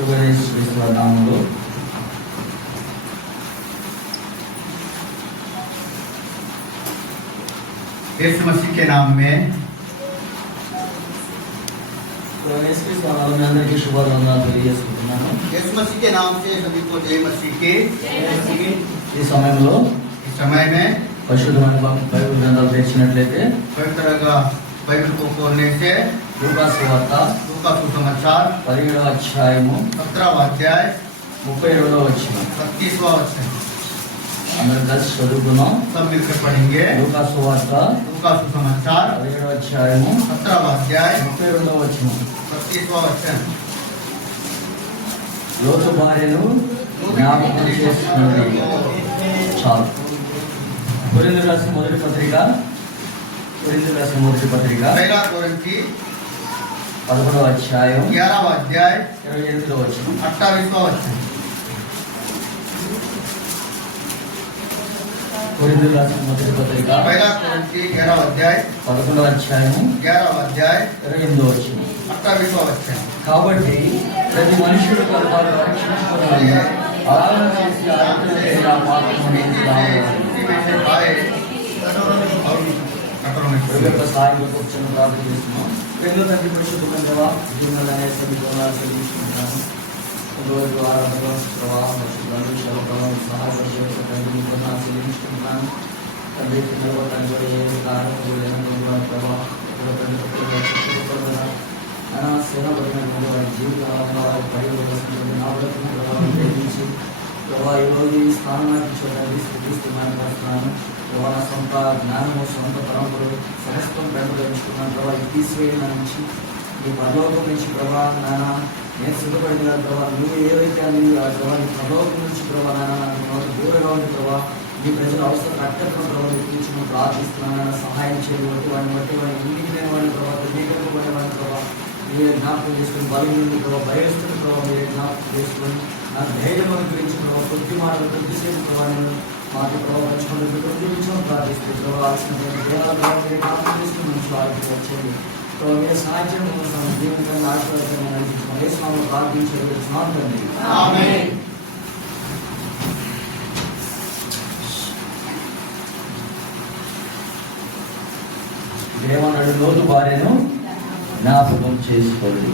నామంలో यीशु मसीह के नाम में అందరికీ శుభాకాంక్షలు తెలియజేసుకుంటున్నాను. यीशु मसीह के नाम से सभी को जय मसीह के। ఈ సమయంలో इस समय में పరిశుద్ధమైన బైబిల్ గ్రంథాలు తెచ్చినట్లయితే पवित्र बाइबल को खोलने से లూకా సువార్త लूका सुसमाचार 17వ అధ్యాయము 17वां अध्याय 32వ వచనం 32वां वचन అందరం కలిసి చదువుకున్నాం. सब मिलकर पढ़ेंगे। లూకా సువార్త लूका सुसमाचार 17వ అధ్యాయము 17वां अध्याय 32వ వచనం. 32वां वचन లోతు భార్యను జ్ఞాపకం చేసుకున్నది చాలు. కొరింథీయులకు రాసిన మొదటి పత్రిక पहला कोरिन्थी 11వ అధ్యాయం 11वां अध्याय 28వ వచనం. 28वां वचन కొరింథీయులకు రాసిన మొదటి పత్రిక पहला कोरिन्थी 11वां अध्याय 11వ అధ్యాయము 11वां अध्याय 28వ వచనం. 28वां वचन కాబట్టి ప్రతి మనుషుడు వారు రక్షించుకోవాలని ఆరాధన చేసి ఆరాధన మాత్రమే సాయం కూర్చొని ప్రార్థన చేస్తున్నాం. రెండో తండ్రి పరిశుద్ధమైన దేవా, జీవనాలనే సమీపంలో చెల్లించుకుంటున్నాను. రోజు ఆరాధన ప్రవాహం సహాయపరిచే తండ్రి చెల్లించుకుంటున్నాను. తండ్రి తండ్రి ఏ కారణం ప్రభావం సేనపడిన వారి జీవితంలో వారి పరివర్తన ప్రభావం గ్రహించి ప్రభావ ఈరోజు ఈ స్థానానికి చూడడానికి స్థితిస్తున్నాను పడుతున్నాను. ప్రభావ సొంత జ్ఞానము సొంత పరంపరలు సమస్తం పెంపొందించుకున్నాను. ప్రభావ తీసివేయడం నుంచి ఈ పరలోకం నుంచి ప్రభావ నాన్న నేను సిద్ధపడిన ప్రభావ నువ్వు ఏవైతే అని ఆ ప్రభావ ఈ పరలోకం నుంచి ప్రభావ నాన్న నాకు దూరంగా ఉంది ప్రభావ ఈ ప్రజల అవసరం రక్తత్వం ప్రభావం గురించి ప్రార్థిస్తున్నాను. సహాయం చేయబట్టి వాడిని ఇంటికి లేని వాడిని ప్రభావ ధృవీకరింపబడిన వాడిని ప్రభావ మీరే జ్ఞాపకం చేసుకుని బలహీన ప్రభావ భయస్తున్న ప్రభావ మీరే జ్ఞాపకం చేసుకొని నాకు ధైర్యం గురించి ప్రభావ కొద్ది మాటలు కొద్దిసేపు ప్రభావ నేను మాకు ప్రభావ పంచుకుంటే కొద్ది నిమిషం ప్రార్థిస్తే ప్రభావ దేవాలయ మీరే జ్ఞాపకం చేసుకుని మంచి ఆరోగ్యం వచ్చేది ప్రభావ మీరే సాధ్యం జీవితంలో ఆశీర్వాదం ఏ స్వామి ప్రార్థించేది స్వామి. దేవనాడు లోతు భార్యను జ్ఞాపకం చేసుకోండి.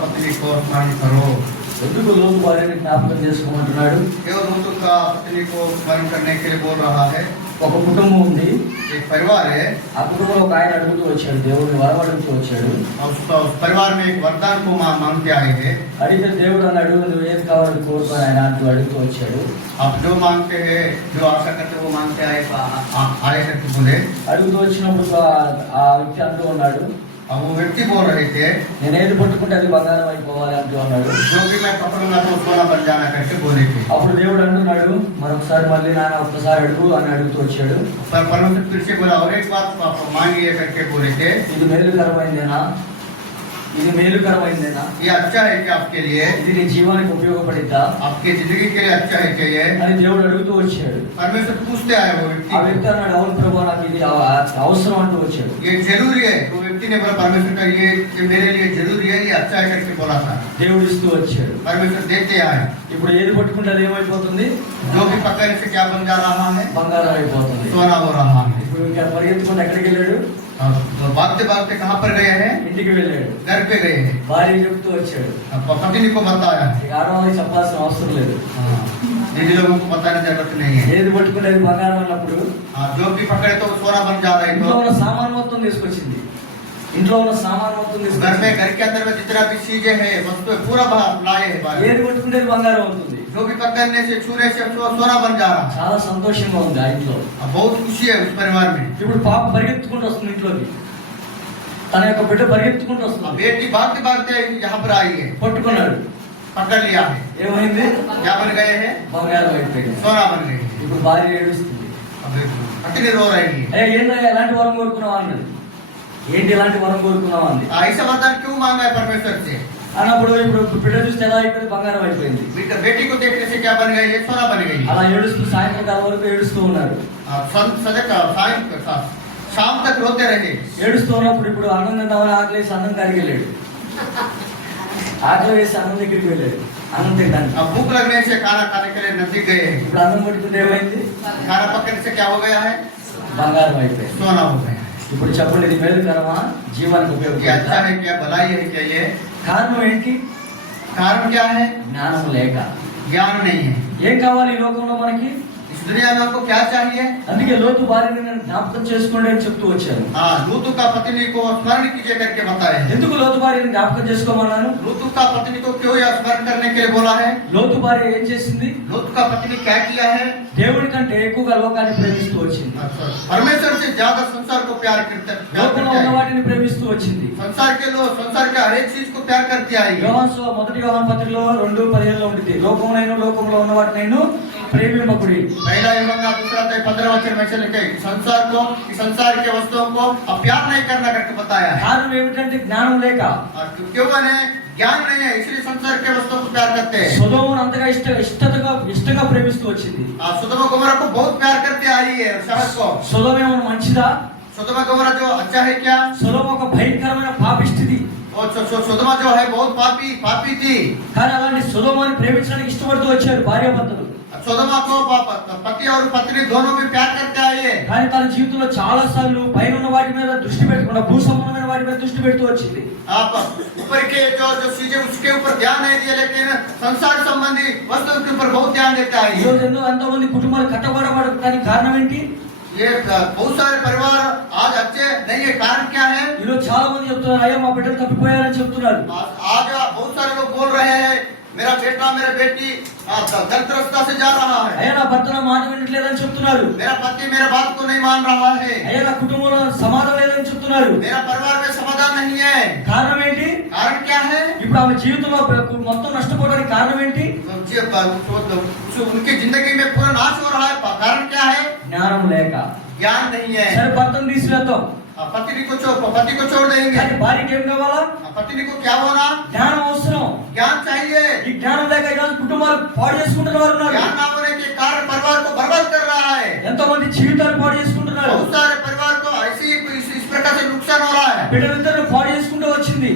पत्नी को स्मरण करो। ఎందుకు లోతు భార్యని జ్ఞాపకం చేసుకోమంటున్నాడు? लोतु का पत्नी को स्मरण करने के लिए बोल रहा है। ఒక కుటుంబం ఉంది, एक परिवार है। ఆ కుటుంబంలో ఒక ఆయన అడుగుతూ వచ్చాడు, దేవుడిని వరమడుగుతూ వచ్చాడు. उस परिवार में एक वरदान को मांग के आए हैं। అడిగితే దేవుడు అన్నాడు నువ్వు ఏది కావాలని కోరుకొని ఆయన అంటూ అడుగుతూ వచ్చాడు. आप जो मांगते हैं जो आशा करते वो मांगते आए करके बोले। అడుగుతూ వచ్చినప్పుడు ఆ వ్యక్తి అంటూ ఉన్నాడు, अब वो व्यक्ति बोल रहे थे నేను ఏది పట్టుకుంటే అది బంగారం అయిపోవాలి అంటూ అన్నాడు. जो भी मैं पकड़ूंगा तो सोना बन जाना करके बोले थे। అప్పుడు దేవుడు అంటున్నాడు మరొకసారి మళ్ళీ నాన్న ఒక్కసారి అడుగు అని అడుగుతూ వచ్చాడు. पर परमेश्वर फिर से बोला और एक बात मांगिए करके बोले थे। ఇది మేలుకరమైందేనా? ఇది మేలుకరమైందేనా? ये अच्छा है क्या आपके लिए? ఇది నీ జీవానికి ఉపయోగపడిద్దా? आपके जिंदगी के लिए अच्छा है क्या ये? అని దేవుడు అడుగుతూ వచ్చాడు. परमेश्वर पूछते आए वो ఆ వ్యక్తి అన్నాడు అవును ప్రభు నాకు ఇది అవసరం అంటూ వచ్చాడు. ये जरूरी है। तो व्यक्ति ने बोला परमेश्वर का ये मेरे लिए जरूरी है, ये अच्छा है करके बोला था। దేవుడు ఇస్తూ వచ్చాడు. परमेश्वर देते आए। ఇప్పుడు ఏది పట్టుకుంటే అది ఏమైపోతుంది? जो भी पकड़ने से क्या बन जा रहा है? బంగారం అయిపోతుంది. सोना हो रहा है। ఇప్పుడు ఇంకా పరిగెత్తుకుంటూ ఎక్కడికి వెళ్ళాడు? भागते भागते कहाँ पर गए हैं? ఇంటికి వెళ్ళాడు. घर पे गए हैं। భార్య చెప్తూ వచ్చాడు. पत्नी को बताया। ఇక ఆడవాళ్ళకి చెప్పాల్సిన అవసరం లేదు. दीदी लोगों को बताने की जरूरत नहीं है। ఏది పట్టుకుంటే అది బంగారం అన్నప్పుడు जो भी पकड़े तो सोना बन जा रहा है। ఇంట్లో ఉన్న సామాన్ మొత్తం తీసుకొచ్చింది. ఇంట్లో ఉన్న సామాన్ మొత్తం घर తీసుకొచ్చింది. में घर के अंदर में जितना भी चीजें है वस्तु पूरा लाए हैं। ఏది పట్టుకుంటే అది బంగారం అవుతుంది. जो भी पकड़ने से छूने से सोना बन जा रहा है। చాలా సంతోషంగా ఉంది ఆ ఇంట్లో. बहुत खुशी है उस परिवार में। ఇప్పుడు పాప పరిగెత్తుకుంటూ వస్తుంది ఇంట్లోకి. తన యొక్క బిడ్డ పరిగెత్తుకుంటూ వస్తుంది. बेटी भागते भागते यहाँ पर आई है। పట్టుకున్నాడు. पकड़ लिया है। ఏమైంది? क्या बन गए हैं? బంగారం అయిపోయింది. सोना बन गए। ఇప్పుడు భార్య ఏడుస్తుంది. अब पत्नी रो रही है। ఏంటయ్యా ఎలాంటి వరం కోరుకున్నావా అన్నది. ఏంటి ఎలాంటి వరం కోరుకున్నావా అంది. ऐसा वरदान क्यों मांगा है परमेश्वर से? అన్నప్పుడు ఇప్పుడు బిడ్డ చూస్తే ఎలా అయిపోయింది? బంగారం అయిపోయింది. बेटी को देखने से क्या बन गई है? सोना बन गई। అలా ఏడుస్తూ సాయంత్రకాలం వరకు ఏడుస్తూ ఉన్నాడు. शाम तक रोते रहे। ఏడుస్తూ ఉన్నప్పుడు ఇప్పుడు అన్నం తిందామని ఆకలేసి అన్నం కరిగి వెళ్ళాడు. ఆకలి వేసి అన్నం దగ్గరికి వెళ్ళాడు, అన్నం తినడానికి. अब भूख लगने से खाना खाने के लिए नजदीक गए। ఇప్పుడు అన్నం పడుతుంది, ఏమైంది? खाना पकने से क्या हो गया है? బంగారం అయిపోయింది. सोना हो गया है। ఇప్పుడు చెప్పండి, ఇది మేలుకరమా, జీవానికి ये ఉపయోగపడుతుందా? अच्छा है क्या, भलाई है क्या? ये కారణం ఏంటి? कारण क्या है? జ్ఞానం లేక. ज्ञान नहीं है। ఏం కావాలి ఈ లోకంలో మనకి? इस दुनिया में आपको क्या चाहिए? అందుకే లోతు భార్యని నేను జ్ఞాపకం చేసుకోండి అని చెప్తూ వచ్చాను. हाँ, लूतू का पत्नी को स्मरण कीजिए करके बताए। ఎందుకు లోతు భార్యని జ్ఞాపకం చేసుకోమన్నాను? लूतू का पत्नी को क्यों यह स्मरण करने के लिए बोला है? లోతు భార్య ఏం చేసింది? लूतू का पत्नी क्या किया है? దేవుడి కంటే ఎక్కువగా లోకాన్ని ప్రేమిస్తూ వచ్చింది. परमेश्वर से ज्यादा संसार को प्यार करते లోకంలో ఉన్న వాటిని ప్రేమిస్తూ వచ్చింది. संसार के लोग संसार के हर एक चीज को प्यार करती आई। మొదటి యోహాను పత్రికలో 2:15 ఉంటుంది, లోకంలో ఉన్న వాటిని ప్రేమింపకుడి. पहला यूहन्ना का दूसरा अध्याय 15 वचन में से लिखे संसार के वस्तुओं को अब प्यार नहीं करना करके बताया है। కారణం ఏమిటంటే జ్ఞానం లేక. क्यों बने? ज्ञान नहीं है, इसलिए संसार के वस्तुओं को प्यार करते हैं। సొదొమను అంతగా ఇష్టంగా ప్రేమిస్తూ వచ్చింది. सुदमा गोमरा को बहुत प्यार करते आई है शहर को। సొదొమ ఏమైనా మంచిదా? सुदमा गोमरा जो अच्छा है क्या? సొదొమ ఒక భయంకరమైన పాపిష్టిది. और सुदमा जो है बहुत पापी थी। కానీ అలాంటి సొదొమని ప్రేమించడానికి ఇష్టపడుతూ వచ్చారు భార్యాభర్తలు. सुदमा को पति और पत्नी दोनों भी प्यार करते आए हैं। కానీ తన జీవితంలో చాలా సార్లు పైన ఉన్న వాటి మీద దృష్టి పెట్టకుండా భూ సంబంధమైన వాటి మీద దృష్టి పెడుతూ వచ్చింది. आप ऊपर के जो चीजें उसके ऊपर ध्यान नहीं दिया, लेकिन संसार संबंधी वस्तुओं के ऊपर बहुत ध्यान देता है। ఈరోజు ఎంతో మంది కుటుంబాలు కట్టబడడానికి కారణం ఏంటి? ये बहुत सारे परिवार आज अच्छे नहीं है। कारण क्या है? ఈరోజు చాలా మంది చెప్తున్నారు, అయ్యా మా బిడ్డలు తప్పిపోయారని చెప్తున్నారు. आज बहुत सारे लोग बोल रहे हैं मेरा बेटा मेरा बेटी गलत रास्ता से जा रहा है। అయ్యా నా భర్త నా మాట వినట్లేదని చెప్తున్నారు. मेरा पति मेरा बात को नहीं मान रहा है। అయ్యా నా కుటుంబంలో సమాధానం లేదని చెప్తున్నారు. मेरा परिवार में समाधान नहीं है। కారణం ఏంటి? कारण क्या है? ఇప్పుడు ఆమె జీవితంలో మొత్తం నష్టపోవడానికి కారణం ఏంటి? उनकी जिंदगी में पूरा नाश हो रहा है। कारण क्या है? జ్ఞానం లేక. ज्ञान नहीं है। సరే భర్తను తీసివేద్దాం, पति को छोड़ देंगे। కానీ భార్యకి ఏం కావాలా? पत्नी को क्या होना? జ్ఞానం అవసరం. ज्ञान चाहिए। ఈ జ్ఞానం లేక ఈరోజు కుటుంబాలు పాడు చేసుకుంటున్న వారు ఉన్నారు. ज्ञान ना होने के कारण परिवार को बर्बाद कर रहा है। ఎంతో మంది జీవితాలు పాడు చేసుకుంటున్నారు. बहुत सारे परिवार को ऐसे इस प्रकार से नुकसान हो रहा है। బిడ్డలిద్దరు పాడు చేసుకుంటూ వచ్చింది,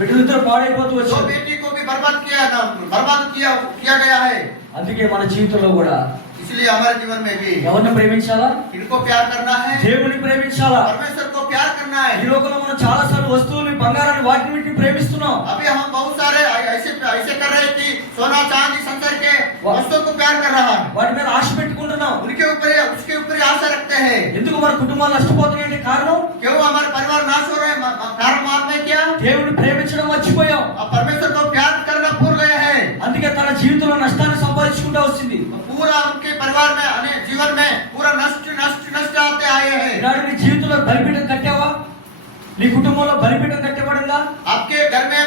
బిడ్డలిద్దరు పాడైపోతూ दो వచ్చారు. बेटी को भी बर्बाद किया गया है। అందుకే మన జీవితంలో కూడా इसलिए हमारे जीवन में भी ఎవరిని ప్రేమించాలా? इनको प्यार करना है। దేవుని ప్రేమించాలా? परमेश्वर को प्यार करना है। ఈ లోకంలో మనం చాలా సార్లు వస్తువుల్ని, బంగారాన్ని, వాటిని వీటిని ప్రేమిస్తున్నాం. अभी हम बहुत सारे ऐसे कर रहे हैं कि सोना चांदी संसार के वस्तुओं को प्यार कर रहा है। వాటి మీద ఆశ పెట్టుకుంటున్నాం. उसके ऊपर आशा रखते हैं। ఎందుకు మన కుటుంబాలు నష్టపోతున్నాయంటే కారణం क्यों हमारे परिवार नाश हो रहे हैं? कारण मालूम है क्या? దేవుని ప్రేమించడం మర్చిపోయాం. परमेश्वर को प्यार करना भूल गए हैं। అందుకే తన జీవితంలో నష్టాన్ని సంపాదించుకుంటూ వచ్చింది. पूरा उनके परिवार में जीवन में पूरा नष्ट आते आए हैं। ఈనాడు నీ జీవితంలో బలిపీఠం కట్టావా? నీ కుటుంబంలో బలిపీఠం కట్టబడిందా? आपके घर में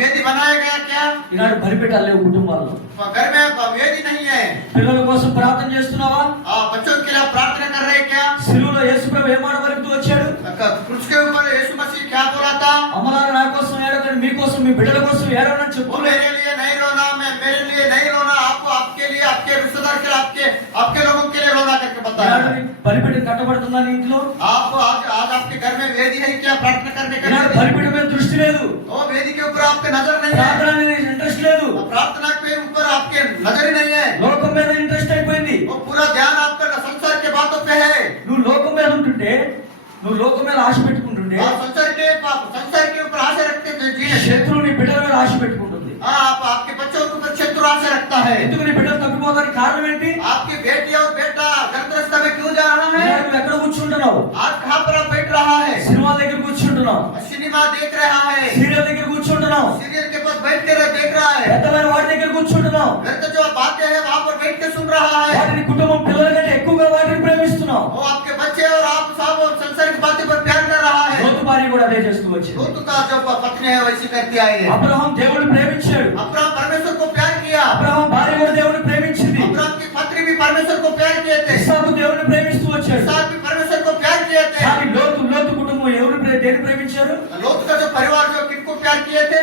वेदी बनाया गया क्या? ఈనాడు బలిపీఠాలు లేవు కుటుంబాల్లో. घर में वेदी नहीं है। పిల్లల కోసం ప్రార్థన చేస్తున్నావా? बच्चों के लिए प्रार्थना कर रहे हैं क्या? సిలువలో యేసు ప్రభు ఏ మాట పలుకుతూ వచ్చాడు? क्रूस के ऊपर यीशु मसीह क्या बोला था? అమ్మలారా నా కోసం ఏడవకండి, మీకోసం మీ బిడ్డల కోసం ఏడవనని చెప్పు. मेरे लिए नहीं रोना, मेरे लिए नहीं रोना, आपको आपके लिए आपके रिश्तेदार के लिए आपके लोगों के लिए रोना करके बताया। బలిపీఠం కట్టబడుతుందా నీ ఇంట్లో? आपको आज आपके घर में वेदी है क्या प्रार्थना करने का? బలిపీఠం మీద దృష్టి లేదు. वो वेदी के ऊपर आपके नजर नहीं है। ప్రార్థన మీద ఇంట్రెస్ట్ లేదు. प्रार्थना के ऊपर आपके नजर ही नहीं है। లోకం మీద ఇంట్రెస్ట్ అయిపోయింది. वो पूरा ध्यान आपका संसार के बातों पे है। నువ్వు లోకం మీద ఉంటుంటే, నువ్వు లోకం మీద ఆశ పెట్టుకుంటుంటే, संसार के ऊपर आशा रखते थे। శత్రువు నీ బిడ్డల మీద ఆశ పెట్టుకుంటుంది. आपके बच्चों के ऊपर शत्रु आशा रखता है। ఎందుకు నీ బిడ్డలు తప్పిపోతానికి కారణం ఏంటి? आपकी बेटी और बेटा गलत रास्ते में क्यों जा रहा है? నువ్వు ఎక్కడ కూర్చుంటున్నావు? आज कहाँ पर आप बैठ रहा है? సినిమా దగ్గర కూర్చుంటున్నావు, सिनेमा देख रहा है, సీరియల్ దగ్గర కూర్చుంటున్నావు, सीरियल के पास बैठ कर देख रहा है, పెద్దమైన వాటి దగ్గర కూర్చుంటున్నావు. गलत जो बातें हैं वहाँ पर बैठ कर सुन रहा है। వాటిని కుటుంబం పిల్లల కంటే ఎక్కువగా వాటిని ప్రేమిస్తున్నావు. वो आपके बच्चे और आप सब संसार की बातें पर प्यार कर रहा है। లోతు భార్య కూడా అదే చేస్తూ వచ్చింది. लूत का जो पत्नी है वैसी करती आई है। అబ్రహాం దేవుడిని ప్రేమించాడు. अब्राहम परमेश्वर को प्यार किया। అబ్రహాం భార్య కూడా దేవుడిని ప్రేమించింది. अब्राहम की पत्नी भी परमेश्वर को प्यार किए थे। ఇస్సాకు దేవుడిని ప్రేమిస్తూ వచ్చాడు. इसहाक भी परमेश्वर को प्यार किए थे। కానీ లోతు కుటుంబం దేన్ని ప్రేమించారు? लोत का जो परिवार जो किनको प्यार किए थे?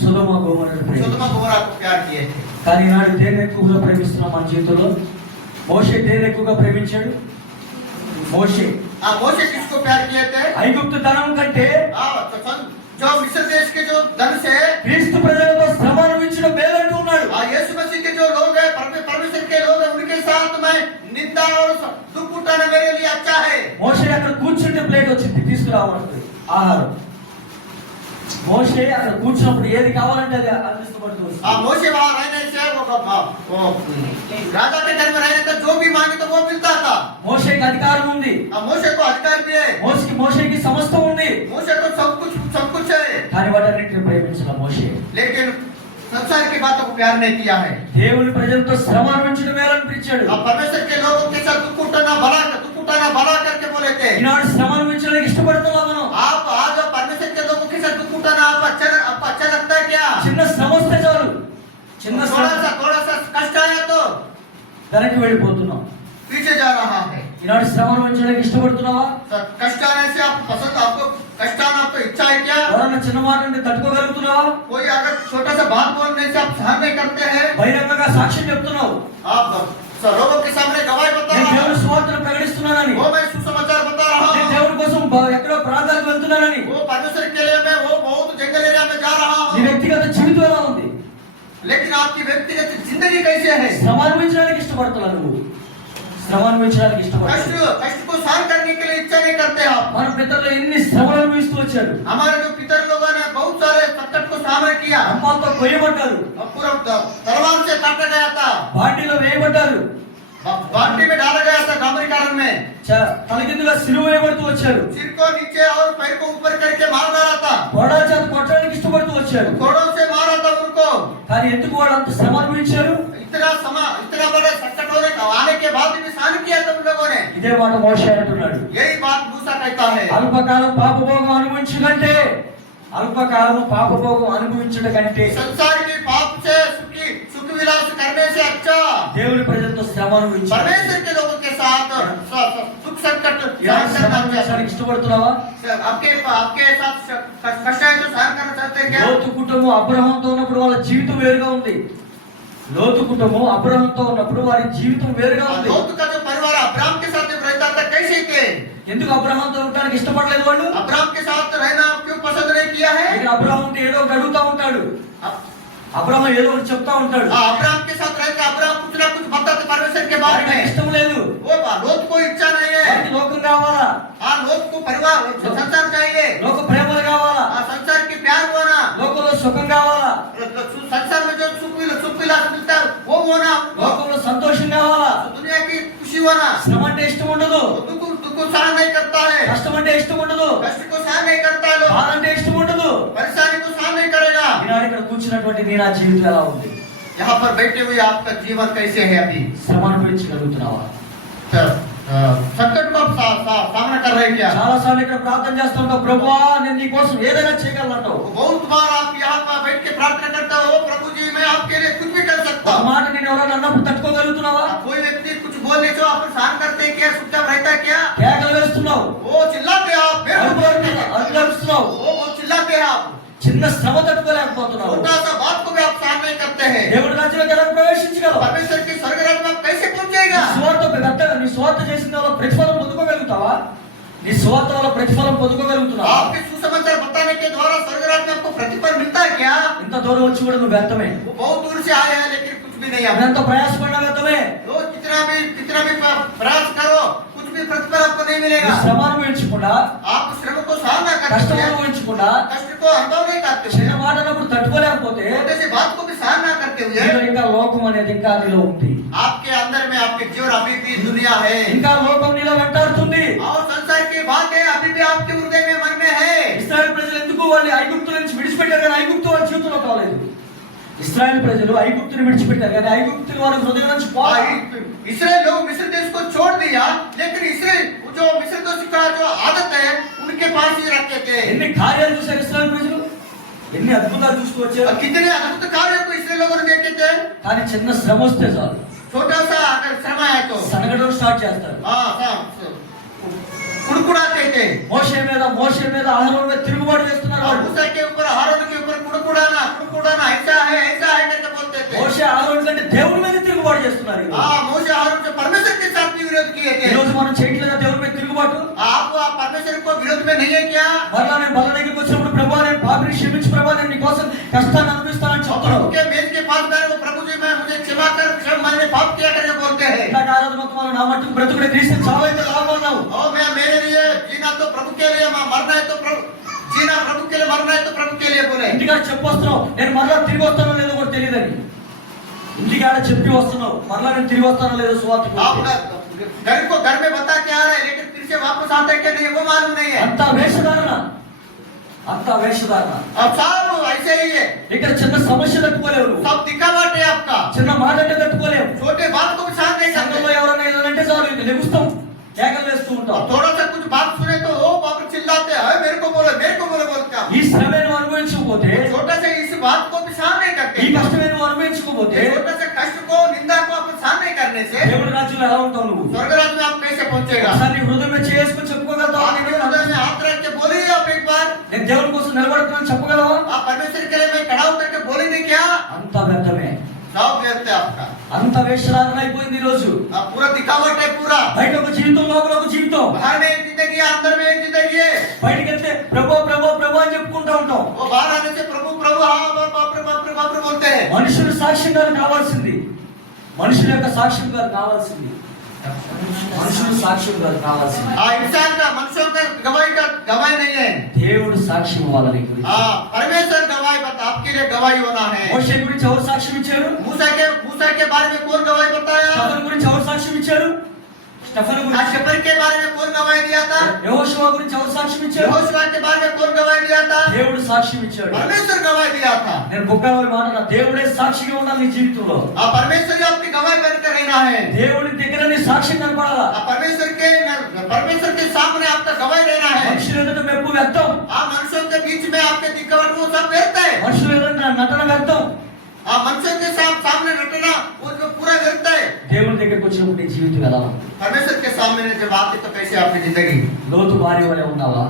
సొదొమ గొమొర్రాను ప్రేమించారు. सोदोम गोमोरा को प्यार किए थे। కానీ ఈనాడు దేన్ని ఎక్కువగా ప్రేమిస్తున్నాం మన జీవితంలో? మోషే దేన్ని ఎక్కువగా ప్రేమించాడు? మోషే मोशे किसको प्यार किए थे? ఐగుప్తు ధనం కంటే जो मिस्र देश के जो धन से క్రీస్తు మోషే అక్కడ కూర్చున్నప్పుడు ఏది కావాలంటే అది అందిస్తబడుతూ వస్తుంది. मोशे वहां रहने से वो राजा के घर में रहने का जो भी मांगे तो वो मिलता था। మోషేకి అధికారం ఉంది, मोशे को अधिकार भी है, మోషేకి సమస్తం ఉంది. मोशे को सब कुछ है, కానీ వాటన్నిటిని ప్రేమించిన మోషే लेकिन संसार की बातों को प्यार नहीं किया है। దేవుని ప్రజలతో శ్రమ అనుభవించడం మేలనిపించాడు. अब परमेश्वर के लोगों के साथ दुख उठाना भला करके बोले थे। ఈనాడు శ్రమ అనుభవించడానికి ఇష్టపడుతున్నాం మనం. आप आज परमेश्वर के लोगों के साथ दुख उठाना आपको अच्छा लगता है क्या? చిన్న శ్రమ వస్తే చాలు, చిన్న శ్రమ थोड़ा सा कष्ट आया तो వెనక్కి వెళ్ళిపోతున్నాం. पीछे जा रहा है। ఈనాడు శ్రమ అనుభవించడానికి ఇష్టపడుతున్నావా? कष्ट आने से आपको कष्ट आना आपको इच्छा है क्या? ఎవరన్నా చిన్న మాట నుండి తట్టుకోగలుగుతున్నావా? कोई अगर छोटा सा बात बोलने से आप सहन नहीं करते हैं, బహిరంగంగా సాక్ష్యం చెప్తున్నావు, आप लोगों के सामने गवाही बता నేను रहा దేవుని हूं, సువార్తను ప్రకటిస్తున్నానని, वो मैं सुसमाचार बता रहा నేను हूं, దేవుని కోసం ఎక్కడో ప్రాంతాలకు వెళ్తున్నానని, वो परमेश्वर के लिए मैं वो बहुत जंगल एरिया में जा रहा నీ हूं, వ్యక్తిగత జీవితం ఎలా ఉంది? लेकिन आपकी व्यक्तिगत जिंदगी कैसे है? శ్రమ అనుభవించడానికి ఇష్టపడుతున్నావు నువ్వు, శ్రమ అనుభవించడానికి कष्ट ఇష్టపడుతున్నావు. कष्ट को सहन करने के लिए इच्छा नहीं करते आप। మన పితరులు ఎన్ని శ్రమలు అనుభవిస్తూ వచ్చారు. हमारे जो पितर लोगों ने बहुत सारे संकट को सामना किया, అమ్మాలతో కొయ్యబడ్డారు, पूरा तलवार से काटा गया था, బాండీలో వేయబడ్డారు, बाल्टी में डाला गया था डामरीकरण में, తలకిందుగా సిలువ వేయబడుతూ వచ్చారు, सिर को नीचे और पैर को ऊपर करके मार डाला था, గోడల చేత కొట్టడానికి ఇష్టపడుతూ వచ్చారు. घोड़ों से मारा था उनको। కానీ ఎందుకు వాళ్ళు అంత శ్రమ అనుభవించారు? इतना बड़ा संकट होने आने के बाद भी सहन किया था उन लोगों ने। ఇదే మాట మోషే అంటున్నాడు, यही बात मूसा कहता है, అల్పకాలం పాపభోగం అనుభవించుకంటే, అల్పకాలము పాపభోగం అనుభవించుట కంటే संसार की पाप से सुख विलास करने से अच्छा దేవుని ప్రజలతో శ్రమ అనుభవించాలి. परमेश्वर के लोगों के साथ सुख संकट ఇలాంటి శ్రమ सहन करना అనుభవించడానికి ఇష్టపడుతున్నావా? चाहिए। आपके साथ कष्ट है तो सहन करना चाहते हैं क्या? లోతు కుటుంబం అబ్రహాంతో ఉన్నప్పుడు వాళ్ళ జీవితం వేరుగా ఉంది. లోతు కుటుంబం అబ్రహాంతో ఉన్నప్పుడు వారి జీవితం వేరుగా ఉంది. लोत का जो परिवार अब्राम के साथ जब रहता था कैसे थे? ఎందుకు అబ్రహాంతో ఉండడానికి ఇష్టపడలేదు వాళ్ళు? अब्राम के साथ रहना क्यों पसंद नहीं किया है? ఇక్కడ అబ్రహాం ఉంటే ఏదో ఒకటి అడుగుతా ఉంటాడు, అబ్రహాం ఏదో ఒకటి చెప్తా ఉంటాడు, अब्राम के साथ रहकर अब्राम कुछ ना कुछ बताते परमेश्वर के बारे వారికి में। ఇష్టం లేదు, वो लोत को इच्छा नहीं है, వారికి లోకం కావాలా, लोत को परिवार संसार चाहिए, లోక ప్రేమలు కావాలా, संसार की प्यार होना, లోకంలో సుఖం కావాలా, संसार में जो सुख विलास मिलता है वो होना, లోకంలో సంతోషం కావాలా. दुनिया की खुशी होना। శ్రమ అంటే ఇష్టం ఉండదు, दुख को सहन नहीं करता है, కష్టం అంటే ఇష్టం ఉండదు, कष्ट को सहन नहीं करता है, लोग బాధ అంటే ఇష్టం ఉండదు. परेशानी को सहन नहीं करेगा। ఈనాడు ఇక్కడ కూర్చున్నటువంటి నీ నా జీవితం ఎలా ఉంది? यहाँ पर बैठे हुए आपका जीवन कैसे है? अभी శ్రమ అనుభవించగలుగుతున్నావా? संकट को सामना कर रहे हैं क्या? చాలా సార్లు ఇక్కడ ప్రార్థన చేస్తుంటావు, ప్రభువా నేను నీ కోసం ఏదైనా చేయగలంటావు. बहुत बार आप यहाँ पर बैठ के प्रार्थना करते हो, प्रभु जी मैं आपके लिए कुछ भी कर सकता ఒక हूँ। మాట నేను ఎవరైనా అన్నప్పుడు తట్టుకోగలుగుతున్నావా? कोई व्यक्ति कुछ बोलने से आप सहन करते हैं क्या? चुपचाप रहता है क्या? కేకలు వేస్తున్నావు, वो चिल्लाते हैं आप, అరుస్తున్నావు, वो चिल्लाते हैं आप, చిన్న శ్రమ తట్టుకోలేకపోతున్నావు. छोटा सा बात को भी आप सहन नहीं करते हैं। దేవుడి రాజ్యంలోకి ఎలా ప్రవేశించగలవు? परमेश्वर की स्वर्ग राज्य में आप कैसे पहुंचेगा? నీ స్వార్థ చేసిన వాళ్ళ ప్రతిఫలం పొందుకోగలుగుతావా? నీ స్వార్థ వల్ల ప్రతిఫలం పొందుకోగలుగుతున్నావా? आपके सुसमाचार बताने के द्वारा स्वर्ग राज्य में आपको प्रतिफल मिलता है क्या? ఇంత దూరం వచ్చి కూడా నువ్వు వ్యర్థమే, वो बहुत दूर से आए हैं लेकिन कुछ भी नहीं है। ఎంతో ప్రయాసపడినా వ్యర్థమే. रोज कितना भी प्रयास करो, कुछ भी प्रतिफल आपको नहीं मिलेगा। నువ్వు శ్రమ అనుభవించకుండా, आप श्रम को सहन ना కష్టం करते हुए, అనుభవించకుండా, कष्ट को अनुभव नहीं करते చిన్న हुए, మాట అన్నప్పుడు తట్టుకోలేకపోతే छोटे से बात को भी सहन ना करते हुए, నీలో ఇంకా లోకం అనేది ఇంకా నీలో ఉంది. आपके अंदर में आपके जीवन अभी भी दुनिया है ఇంకా లోకం నీలో వెంటాడుతుంది. और संसार की बात है अभी भी आपके हृदय में मन में है। ఇశ్రాయేల్ ప్రజలు ఎందుకు వాళ్ళు ఐగుప్తు నుంచి విడిచిపెట్టారు కానీ ఐగుప్తు వాళ్ళ జీవితంలో కాలేదు. ఇశ్రాయేల్ ప్రజలు ఐగుప్తుని విడిచిపెట్టారు కానీ ఐగుప్తుని వారి హృదయం నుంచి పోలేదు. इसराइल लोग मिस्र देश को छोड़ दिया, लेकिन इसराइल जो मिस्र देश का जो आदत है उनके पास ही रखते थे। ఎన్ని కార్యాలు చూశారు ఇశ్రాయేల్ ప్రజలు, ఎన్ని అద్భుతాలు చూస్తూ వచ్చారు. कितने अद्भुत कार्य को इसराइल लोगों ने देखे थे। కానీ చిన్న శ్రమ వస్తే చాలు छोटा सा अगर श्रम है तो సనగడం స్టార్ట్ చేస్తారు. कुड़कुड़ाते थे। మోషే మీద అహరోను మీద తిరుగుబాటు చేస్తున్నారు వాళ్ళు. मूसा के ऊपर हारून के ऊपर कुड़कुड़ाना ऐसा है करके बोलते थे। మోషే అహరోను కంటే దేవుడి మీద తిరుగుబాటు చేస్తున్నారు. मूसा हारून जो परमेश्वर के साथ भी विरोध किए थे। ఈ రోజు మనం చేయట్లేదా దేవుడి మీద తిరుగుబాటు? आप परमेश्वर को विरोध में नहीं है क्या? మరలా నేను బల్ల దగ్గరికి వచ్చినప్పుడు ప్రభువా నేను పాపిని క్షమించు ప్రభువా నేను నీ కోసం కష్టాన్ని అనుభవిస్తానని చెప్తున్నావు. के मेज के पास बैठे वो प्रभु जी मैं मुझे क्षमा कर, मैंने पाप किया करके बोलते हैं। ఇందాక ఆరాధన మొత్తం నా మట్టుకు బ్రతుకుడే క్రీస్తు చావైతే లాభం అన్నావు. और मैं मेरे लिए जीना तो प्रभु के लिए, मरना है तो प्रभु जीना प्रभु के लिए, मरना है तो प्रभु के लिए बोले। ఇంటికాడ చెప్పొస్తున్నావు నేను మరలా తిరిగి వస్తానో లేదో కూడా తెలియదని. ఇంటికాడ చెప్పి వస్తున్నావు మరలా నేను తిరిగి వస్తానో లేదో సువార్త घर को घर में बता के आ रहा है, लेकिन फिर से वापस आता है कि नहीं वो मालूम नहीं है। అంతా వేషధారణ, అంతా వేషధారణ. अब सब ऐसे ही है। ఇక్కడ చిన్న సమస్య తట్టుకోలేవు, सब दिखावट है आपका। చిన్న మాట అంటే తట్టుకోలేవు. छोटे बात को भी सहन नहीं करते। సంఘంలో ఎవరైనా ఏదంటే చాలు ఇక లెగుస్తాం, కేకలు వేస్తూ ఉంటాం. थोड़ा सा कुछ बात सुने तो ओ बाप चिल्लाते हैं, मेरे को बोलो बोलते हैं। ఈ శ్రమను అనుభవించకపోతే, छोटा सा इस बात को भी सहन नहीं करते। ఈ కష్టమేను అనుభవించకపోతే, छोटा सा कष्ट को, निंदा को आप सहन नहीं करने से దేవుడి రాజ్యంలో ఎలా ఉంటావు నువ్వు? स्वर्ग राज्य में आप कैसे पहुंचेगा? ఒకసారి నీ హృదయం మీద చేసుకుని చెప్పుకోగలుగుతావా? आपके हृदय में हाथ रख के बोलिए आप एक बार, నేను దేవుడి కోసం నిలబడుతున్నాను చెప్పగలవా? आप परमेश्वर के लिए मैं खड़ा होकर के बोलेंगे क्या? అంత వ్యర్థమే, सब व्यर्थ है आपका। అంత వేషధారణ అయిపోయింది ఈ రోజు. पूरा दिखावट है पूरा। బయట ఒక జీవితం, లోపల ఒక జీవితం. बाहर में एक जिंदगी है, अंदर में एक जिंदगी है। బయటికి వెళ్తే ప్రభు ప్రభు ప్రభు అని చెప్పుకుంటూ ఉంటాం. वो बाहर आने से प्रभु प्रभु हाँ बाप रे बोलते हैं। మనుషులు సాక్ష్యంగా కావాల్సింది, మనుషుల యొక్క సాక్ష్యంగా కావాల్సింది, మనుషులు సాక్ష్యంగా కావాల్సింది. इंसान का, मनुष्यों का गवाही नहीं है। దేవుడు సాక్ష్యం ఇవ్వాలి. परमेश्वर गवाही बता, आपके लिए गवाही होना है। మోషే గురించి ఎవరు సాక్ష్యం ఇచ్చారు? मूसा के बारे में कौन गवाही बताया? స్టెఫను గురించి ఎవరు సాక్ష్యం ఇచ్చారు? స్టెఫను గురించి. शपर के बारे में कौन गवाही दिया था? యెహోషువ గురించి ఎవరు సాక్ష్యం ఇచ్చారు? यहोशू के बारे में कौन गवाही दिया था? దేవుడు సాక్ష్యం ఇచ్చాడు. परमेश्वर गवाही दिया था। నేను బుక్కలో మాట, దేవుడే సాక్షిగా ఉండాలి నీ జీవితంలో. परमेश्वर ही आपकी गवाही बनकर रहना है। దేవుడి దగ్గర నీ సాక్ష్యం కనపడాలా. परमेश्वर के सामने आपका गवाही रहना है। మనుషుల ఎదుట మెప్పు వ్యర్థం, मनुष्यों के बीच में आपके दिखावट वो सब व्यर्थ है। మనుషుల ఎదుట నటన వ్యర్థం. मनुष्यों के सामने नटना वो जो पूरा व्यर्थ है। దేవుడి దగ్గరికి వచ్చినప్పుడు నీ జీవితం ఎలా ఉంది? परमेश्वर के सामने जब आते तो कैसे आपकी जिंदगी? లోతు భార్య వలె ఉన్నావా?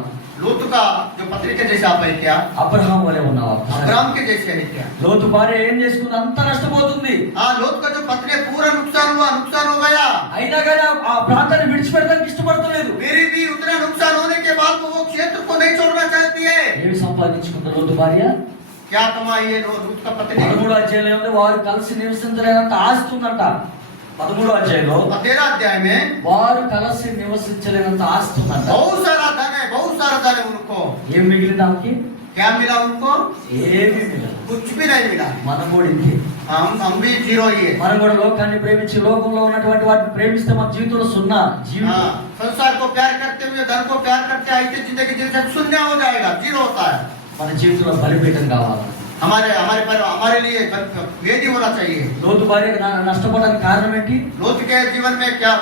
लोत का जो पत्नी के जैसे आप है क्या? అబ్రహాం వలె ఉన్నావా? अब्राहम के जैसे है क्या? లోతు భార్య ఏం చేసుకుంది? అంత నష్టపోతుంది. लोत का जो पत्नी है पूरा नुकसान हो गया। అయినా కానీ ఆ ప్రాంతాన్ని విడిచిపెట్టడానికి ఇష్టపడతలేదు. मेरी भी उतना नुकसान होने के बाद वो क्षेत्र को नहीं छोड़ना चाहती है। ఏమి సంపాదించుకుంద లోతు భార్య? क्या कमाई है लोत का पत्नी? 13వ అధ్యాయంలో వారు కలిసి నివసించలేనంత ఆస్తి ఉందంట. 13వ అధ్యాయంలో 13 अध्याय में వారు కలిసి నివసించలేనంత ఆస్తి ఉందంట. बहुत सारा धन है उनको। ఏం మిగిలింది ఆమెకి? क्या मिला उनको? ఏమీ మిగలదు. कुछ भी नहीं मिला। మనం కూడా ఇంతే. हम भी जीरो ही है। మనం కూడా లోకాన్ని ప్రేమించి లోకంలో ఉన్నటువంటి వాటిని ప్రేమిస్తే మన జీవితంలో సున్నా. జీవితం संसार को प्यार करते हुए धन को प्यार करते ऐसे जिंदगी जैसे शून्य हो जाएगा, जीरो होता है। మన జీవితంలో బలిపీఠం కావాలి. हमारे लिए वेदी होना चाहिए। లోతు భార్యకి నష్టపోవడానికి కారణం ఏంటి? लोत के जीवन में क्या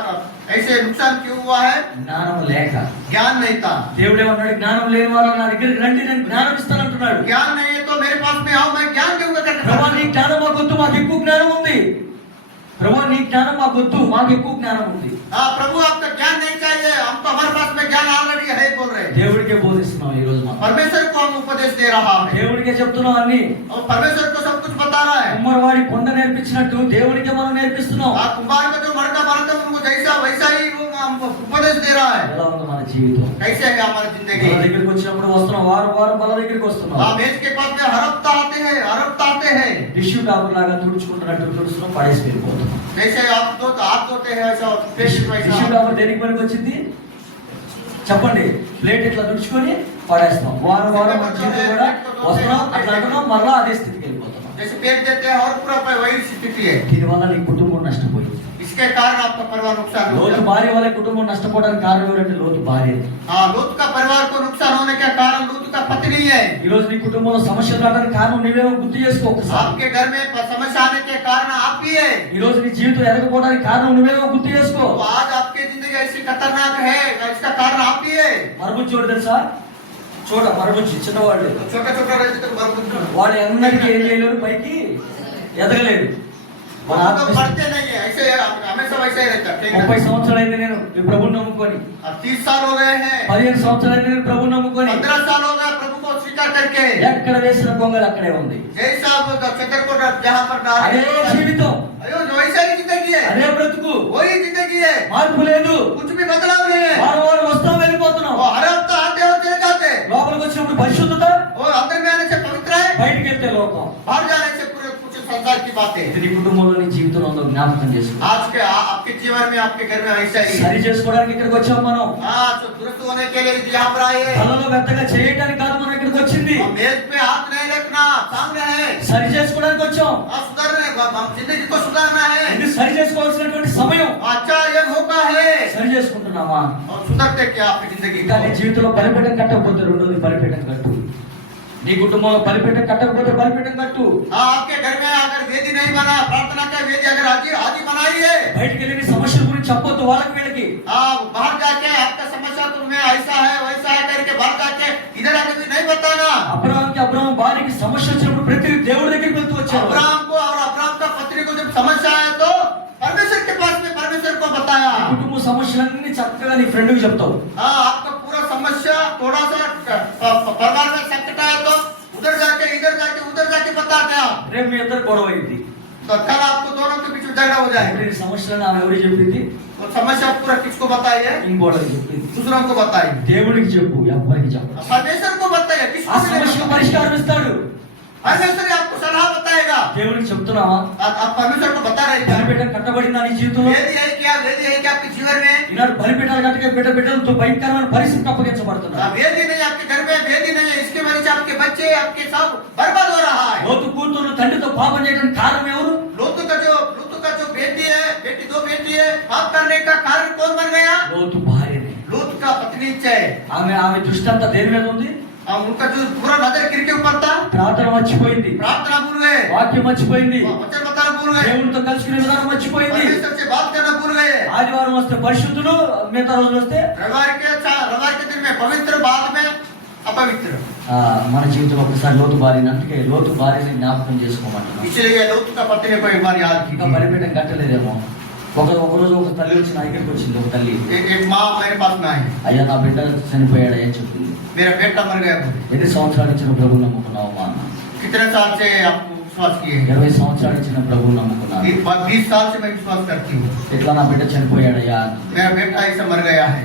ऐसे नुकसान क्यों हुआ है? జ్ఞానం లేక. ज्ञान नहीं था। దేవుడే అన్నాడు, జ్ఞానం లేని వాళ్ళు నా దగ్గరికి రండి, నేను జ్ఞానం ఇస్తానంటున్నాడు. ज्ञान नहीं है तो मेरे पास में आओ, मैं ज्ञान दूंगा। ప్రభా నీ జ్ఞానం మాకొద్దు, మాకు ఎక్కువ జ్ఞానం ఉంది. ప్రభా నీ జ్ఞానం మాకొద్దు, మాకు ఎక్కువ జ్ఞానం ఉంది. प्रभु आपका ज्ञान नहीं चाहिए, हमको हमारे पास में ज्ञान ऑलरेडी है बोल रहे हैं। దేవుడికే బోధిస్తున్నాం ఈ రోజు మనం. परमेश्वर को हम उपदेश दे रहा है। దేవుడికే చెప్తున్నాం అన్ని. और परमेश्वर को सब कुछ बता रहा है। కుమ్మరివాడి కొండ నేర్పించినట్టు దేవుడికే మనం నేర్పిస్తున్నాం. कुम्हार का जो मड़का बनाता है उनको जैसा वैसा ही वो हमको उपदेश दे रहा है। ఎలా ఉంది మన జీవితం? कैसे है हमारी जिंदगी? మన దగ్గరికి వచ్చినప్పుడు వస్తున్నాం, వారం వారం మన దగ్గరికి వస్తున్నాం. भेज के पास में हर हफ्ता आते हैं। టిష్యూ పేపర్ లాగా తుడుచుకుంటున్నట్టు తుడుచుకున్నాం, పడేసి వెళ్ళిపోతున్నాం. जैसे आप हाथ धोते हैं वैसा టిష్యూ పేపర్ దేనికి పనికి వచ్చింది చెప్పండి? ప్లేట్ ఇట్లా తుడుచుకొని పడేస్తాం. వారం వారం మన జీవితం కూడా వస్తున్నాం, అట్లా అంటున్నాం, మరలా అదే స్థితికి వెళ్ళిపోతున్నాం. जैसे पेट देते हैं और पूरा वही स्थिति है। దీనివల్ల నీ కుటుంబం నష్టపోయింది. इसके कारण आपका परिवार नुकसान हो లోతు गया। భార్య వల్ల కుటుంబం నష్టపోవడానికి కారణం ఏంటంటే లోతు భార్య. लोत का परिवार को नुकसान होने का कारण लोत का पत्नी है। ఈ రోజు నీ కుటుంబంలో సమస్యలు రావడానికి కారణం నీవేమో గుర్తు చేసుకో ఒకసారి. आपके घर में समस्या आने के कारण आप ही है। ఈ రోజు నీ జీవితం ఎదగపోవడానికి కారణం నువ్వేమో గుర్తు చేసుకో. तो आज आपकी जिंदगी ऐसी खतरनाक है, इसका कारण आप ही है। మరబుజ్జి చూడు తెలుసా? మరబుజ్జి చిన్నవాడు, छोटा छोटा रहते तो मरबूत వాడు ఎన్నటికీ ఏం చేయలేడు, పైకి ఎదగలేడు. మన तो पढ़ते नहीं है, ऐसे हमेशा वैसे ही रहता है। 30 సంవత్సరాలైంది నేను ఈ ప్రభువుని నమ్ముకొని. 30 साल हो गए हैं। 15 సంవత్సరాలైంది నేను ప్రభువుని నమ్ముకొని. 15 साल हो गया प्रभु को स्वीकार करके। ఎక్కడ వేసిన గొంగలు అక్కడే ఉంది. जैसा चक्कर को जहाँ पर అదే జీవితం, अयो वैसा ही जिंदगी है, అదే బ్రతుకు, वही जिंदगी है। మార్పు లేదు. कुछ भी बदलाव नहीं है। వారం వారం వస్తాం, వెళ్ళిపోతున్నాం. वो हर हफ्ता आते हो चले जाते। లోపలికి వచ్చినప్పుడు పరిశుద్ధత, वो अंदर में आने से पवित्र है, బయటికి వెళ్తే లోకం. बाहर जाने से पूरे कुछ संसार की बातें। ఇది నీ కుటుంబంలో నీ జీవితంలో ఉందో జ్ఞాపకం చేసుకో. आज के आपके जीवन में आपके घर में ऐसा ही సరి చేసుకోవడానికి ఇక్కడికి వచ్చాం మనం. तो दुरुस्त होने के लिए यहाँ पर आए। కళ్ళలో వ్యర్థంగా చేయడానికి కాదు మనం ఇక్కడికి వచ్చింది. मेज पे हाथ नहीं रखना, सामने है। సరి చేసుకోవడానికి వచ్చాం. सुधारने जिंदगी को सुधारना है। ఇది సరి చేసుకోవాల్సినటువంటి సమయం. अच्छा ये मौका है। సరి చేసుకుంటున్నామా? और सुधरते क्या आपकी जिंदगी ఇంకా నీ జీవితంలో బలిపీఠం కట్టకపోతే రెండోది బలిపీఠం కట్టు. నీ కుటుంబంలో బలిపీఠం కట్టకపోతే బలిపీఠం కట్టు. आपके घर में अगर वेदी नहीं बना, प्रार्थना का वेदी अगर आदि बनाइए। బయటికి వెళ్ళి నీ సమస్యల గురించి చెప్పొద్దు వాళ్ళకి వీళ్ళకి. बाहर जाके आपका समस्या तुम्हें ऐसा है वैसा है करके बाहर जाके इधर आके भी नहीं बताना। అబ్రహాం భార్యకి సమస్య వచ్చినప్పుడు ప్రతి దేవుడి దగ్గరికి వెళ్తూ వచ్చాడు. अब्राहम को और अब्राहम का पत्नी को जब समस्या आया तो परमेश्वर के पास में परमेश्वर को बताया। కుటుంబ సమస్యలన్నీ చక్కగా నీ ఫ్రెండ్ కి చెప్తావు. आपका पूरा समस्या थोड़ा सा परिवार में संकट आया तो उधर जाके इधर जाके उधर जाके बताते हैं। రేపు మీ ఇద్దరు గొడవ అయింది. तो कल आपको दोनों के बीच में झगड़ा हो जाए। నీ సమస్యలను ఆమె ఎవరికి చెప్పింది? तो समस्या पूरा किसको बताइए? ఇంకోటికి చెప్పింది. दूसरों को बताइए। దేవుడికి చెప్పు, ఎవరికి చెప్పు. परमेश्वर को बताइए। ఆ किसको సమస్యకు పరిష్కారం ఇస్తాడు. परमेश्वर आपको सलाह बताएगा। దేవుడికి చెప్తున్నావా? आप परमेश्वर को बता रहे हैं। బలిపీఠం కట్టబడిందా నీ జీవితంలో? वेदी है क्या आपके जीवन में? ఈనాడు బలిపీఠాలు కట్టక బిడ్డలతో భయంకరమైన పరిస్థితికి అప్పగించబడుతున్నారు. वेदी नहीं आपके घर में, वेदी नहीं है, इसके वजह से आपके बच्चे आपके सब बर्बाद हो रहा है। లోతు కూతురు తండ్రితో పాపం చేయడానికి కారణం ఎవరు? लोतू का जो बेटी है, दो बेटी है, पाप करने का कारण कौन बन गया? లోతు భార్యనే. लूत का पत्नी है। ఆమె దృష్టి అంతా దేని మీద ఉంది? उनका जो पूरा नजर किसके ऊपर था? ప్రార్థన మర్చిపోయింది, प्रार्थना भूल गए, వాక్యం మర్చిపోయింది, वचन बताना भूल गए, దేవునితో కలుసుకునే విధానం మర్చిపోయింది. परमेश्वर से बात करना भूल गए। ఆదివారం వస్తే పరిశుద్ధులు, మిగతా రోజులు వస్తే रविवार के दिन में पवित्र, बाद में अपवित्र। మన జీవితంలో ఒకసారి లోతు భార్యని, అందుకే లోతు భార్యని జ్ఞాపకం చేసుకోమంటున్నాం. इसलिए लूत का पत्नी को एक बार याद ఇంకా कीजिए। బలిపీఠం కట్టలేదేమో. ఒకరోజు ఒక తల్లి వచ్చి నా దగ్గరికి వచ్చింది. ఒక తల్లి, एक माँ मेरे पास में आई। అయ్యా నా బిడ్డ చనిపోయాడు అని చెప్పింది. मेरा बेटा मर गया। ఎన్ని సంవత్సరాలు ఇచ్చిన ప్రభు నమ్ముకున్నావు మా అన్న? कितने साल से आपको विश्वास किए? 20 సంవత్సరాలు ఇచ్చిన ప్రభు నమ్ముకున్నాను. 20 साल से मैं विश्वास करती हूँ। ఎట్లా నా బిడ్డ చనిపోయాడయ్యా? मेरा बेटा ऐसा मर गया है।